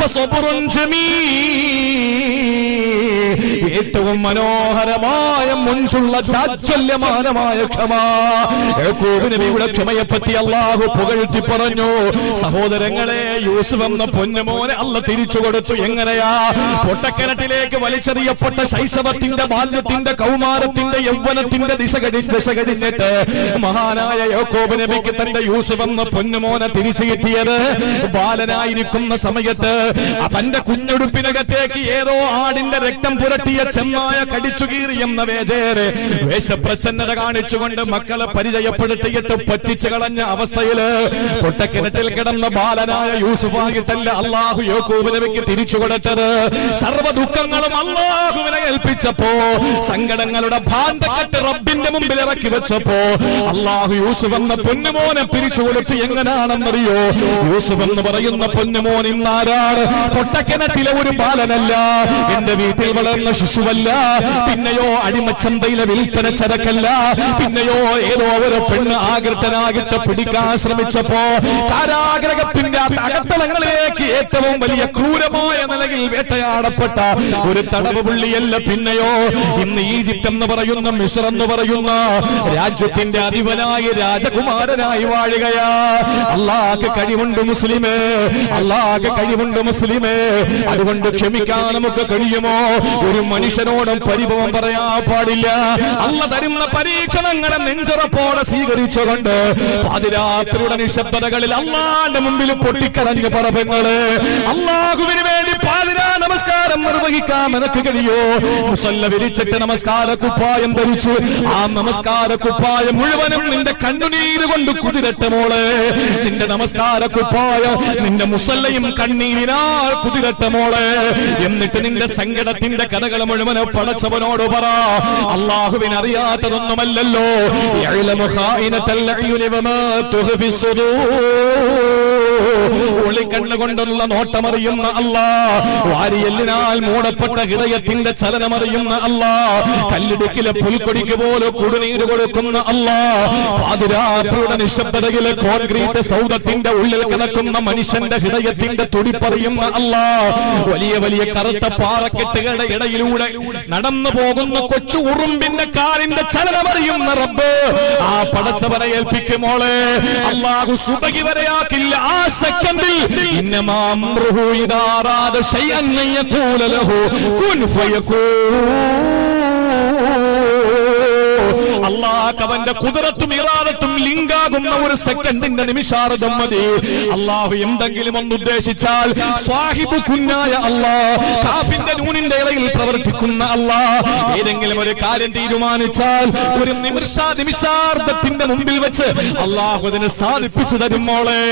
ഫസബുറുൻ ജമീൽ. ഏറ്റവും മനോഹരമായ മുൻചുള്ള ചാച്ചല്യമാനമായ ക്ഷമ. യാക്കോബ് നബിയുടെ ക്ഷമയെ പറ്റി അല്ലാഹു പുകഴ്ത്തി പറഞ്ഞു. സഹോദരങ്ങളെ, യൂസുഫ് എന്ന പൊന്നുമോനെ അല്ല തിരിച്ചു കൊടുത്തു. എങ്ങനെയാ? പൊട്ടക്കിണറ്റിലേക്ക് വലിച്ചെറിയപ്പെട്ട ശൈശവത്തിന്റെ, ബാല്യത്തിന്റെ, കൗമാരത്തിന്റെ, യൗവനത്തിന്റെ ദിശ കഴിഞ്ഞിട്ട് മഹാനായ യാക്കോബ് നബിക്ക് തന്റെ യൂസുഫ് എന്ന പൊന്നുമോനെ തിരിച്ചു കിട്ടിയത് ബാലനായിരിക്കുന്ന സമയത്ത് തന്റെ കുഞ്ഞുടുപ്പിനകത്തേക്ക് ഏതോ ആടിന്റെ രക്തം പുരട്ടിയ ചെന്നായ കടിച്ചു കീറി എന്ന വേഷപ്രസന്നത കാണിച്ചുകൊണ്ട് മക്കളെ പരിചയപ്പെടുത്തിയിട്ട് പറ്റിച്ചു കളഞ്ഞ അവസ്ഥയില് പൊട്ടക്കിണറ്റിൽ കിടന്ന ബാലനായ യൂസുഫായിട്ടല്ല അല്ലാഹു യാക്കോബ് നബിക്ക് തിരിച്ചു കൊടുത്തത്. സർവ്വ ദുഃഖങ്ങളും അല്ലാഹുവിനെ ഏൽപ്പിച്ചപ്പോ, സങ്കടങ്ങളുടെ ഭാണ്ഡക്കെട്ട് റബ്ബിന്റെ മുമ്പിൽ ഇറക്കി വെച്ചപ്പോ അല്ലാഹു യൂസുഫ് എന്ന പൊന്നുമോനെ പിരിച്ചു കൊടുത്ത്. എങ്ങനാണെന്നറിയോ? യൂസുഫ് എന്ന് പറയുന്ന പൊന്നുമോൻ ഇന്നാരാണ്? പൊട്ടക്കിണറ്റിലെ ഒരു ബാലനല്ല, എന്റെ വീട്ടിൽ വളർന്ന ശിശുവല്ല, പിന്നെയോ അടിമച്ചന്തയിലെ വിൽപ്പന ചരക്കല്ല, പിന്നെയോ ഏതോ ഒരു പെണ്ണ് ആകൃഷ്ടനാകിട്ട് പിടിക്കാൻ ശ്രമിച്ചപ്പോ കാരാഗ്രഹത്തിന്റെ അകത്തളങ്ങളിലേക്ക് ഏറ്റവും വലിയ ക്രൂരമായ നിലയിൽ വേട്ടയാടപ്പെട്ട ഒരു തടവ് പുള്ളിയല്ല, പിന്നെയോ ഇന്ന് ഈജിപ്ത് എന്ന് പറയുന്ന, മിസ്ർ എന്ന് പറയുന്ന രാജ്യത്തിന്റെ അധിപനായി രാജകുമാരനായി വാഴുകയാ. അല്ലാഹുവിന് കഴിവുണ്ട് മുസ്ലിമേ, അല്ലാഹുവിന് കഴിവുണ്ട് മുസ്ലിമേ. അതുകൊണ്ട് ക്ഷമിക്കാൻ നമുക്ക് കഴിയുമോ? ഒരു മനുഷ്യനോടും പരിഭവം പറയാൻ പാടില്ല. അല്ലാഹു തരുന്ന പരീക്ഷണങ്ങളെ നെഞ്ചുറപ്പോടെ സ്വീകരിച്ചുകൊണ്ട് പാതിരാത്രിയുടെ നിശബ്ദതകളിൽ അല്ലാഹുവിന്റെ മുമ്പിൽ പൊട്ടിക്കരഞ്ഞ് പറവങ്ങള് അല്ലാഹുവിന് വേണ്ടി പാതിരാ നമസ്കാരം നിർവഹിക്കാൻ നിനക്ക് കഴിയോ? മുസല്ല വിരിച്ചിട്ട് നമസ്കാര കുപ്പായം ധരിച്ചു. ആ നമസ്കാര കുപ്പായം മുഴുവനും നിന്റെ കണ്ണുനീര് കൊണ്ട് കുതിരട്ടെ മോളെ. നിന്റെ നമസ്കാര കുപ്പായം, നിന്റെ മുസല്ലയും കണ്ണീരിനാൽ കുതിരട്ടെ മോളെ. എന്നിട്ട് നിന്റെ സങ്കടത്തിന്റെ കഥകൾ മുഴുവൻ പടച്ചവനോട് പറ. അല്ലാഹുവിന് അറിയാത്തതൊന്നുമല്ലല്ലോ. ഒളിക്കണ്ണുകൊണ്ടുള്ള നോട്ടമറിയുന്ന അല്ലാഹ്, വാരിയെല്ലിനാൽ മൂടപ്പെട്ട ഹൃദയത്തിന്റെ ചലനമറിയുന്ന അല്ലാഹ്, കല്ലിടുക്കിലെ പുൽക്കൊടിക്ക് പോലെ കുടിനീര് കൊടുക്കുന്ന അല്ലാഹ്, പാതിരാത്രിയുടെ നിശബ്ദതയിലെ കോൺക്രീറ്റ് സൗധത്തിന്റെ ഉള്ളിൽ കിടക്കുന്ന മനുഷ്യന്റെ ഹൃദയത്തിന്റെ തുടിപ്പറിയുന്ന അല്ലാഹ്, വലിയ വലിയ കറുത്ത പാറക്കെട്ടുകളുടെ ഇടയിലൂടെ നടന്നു പോകുന്ന കൊച്ചു ഉറുമ്പിന്റെ കാലിന്റെ ചലനമറിയുന്ന റബ്ബ്, ആ പടച്ചവനെ ഏൽപ്പിക്കുമോളെ. അല്ലാഹു സുബഹി വരെയാക്കില്ല. ആ സെക്കൻഡിൽ ഇന്നമാ അംറുഹു ഇദാ അറാദ ശൈഅൻ അൻ യഖൂല ലഹു കുൻ ഫയകൂൻ. അല്ലാഹു അവന്റെ ഖുദ്റത്തും ഇറാദത്തും ലിങ്കാകുന്ന ഒരു സെക്കൻഡിന്റെ നിമിഷാർദ്ധം മതി. അല്ലാഹു എന്തെങ്കിലും ഒന്ന് ഉദ്ദേശിച്ചാൽ സ്വാഹിബു കുന്നായ അല്ലാഹ്, കാഫിന്റെ നൂനിന്റെ ഇടയിൽ പ്രവർത്തിക്കുന്ന അല്ലാഹ്, ഏതെങ്കിലും ഒരു കാര്യം തീരുമാനിച്ചാൽ ഒരു നിമിഷാർദ്ധത്തിന്റെ മുമ്പിൽ വെച്ച് അല്ലാഹു അതിനെ സാധിപ്പിച്ചു തരും മോളെ.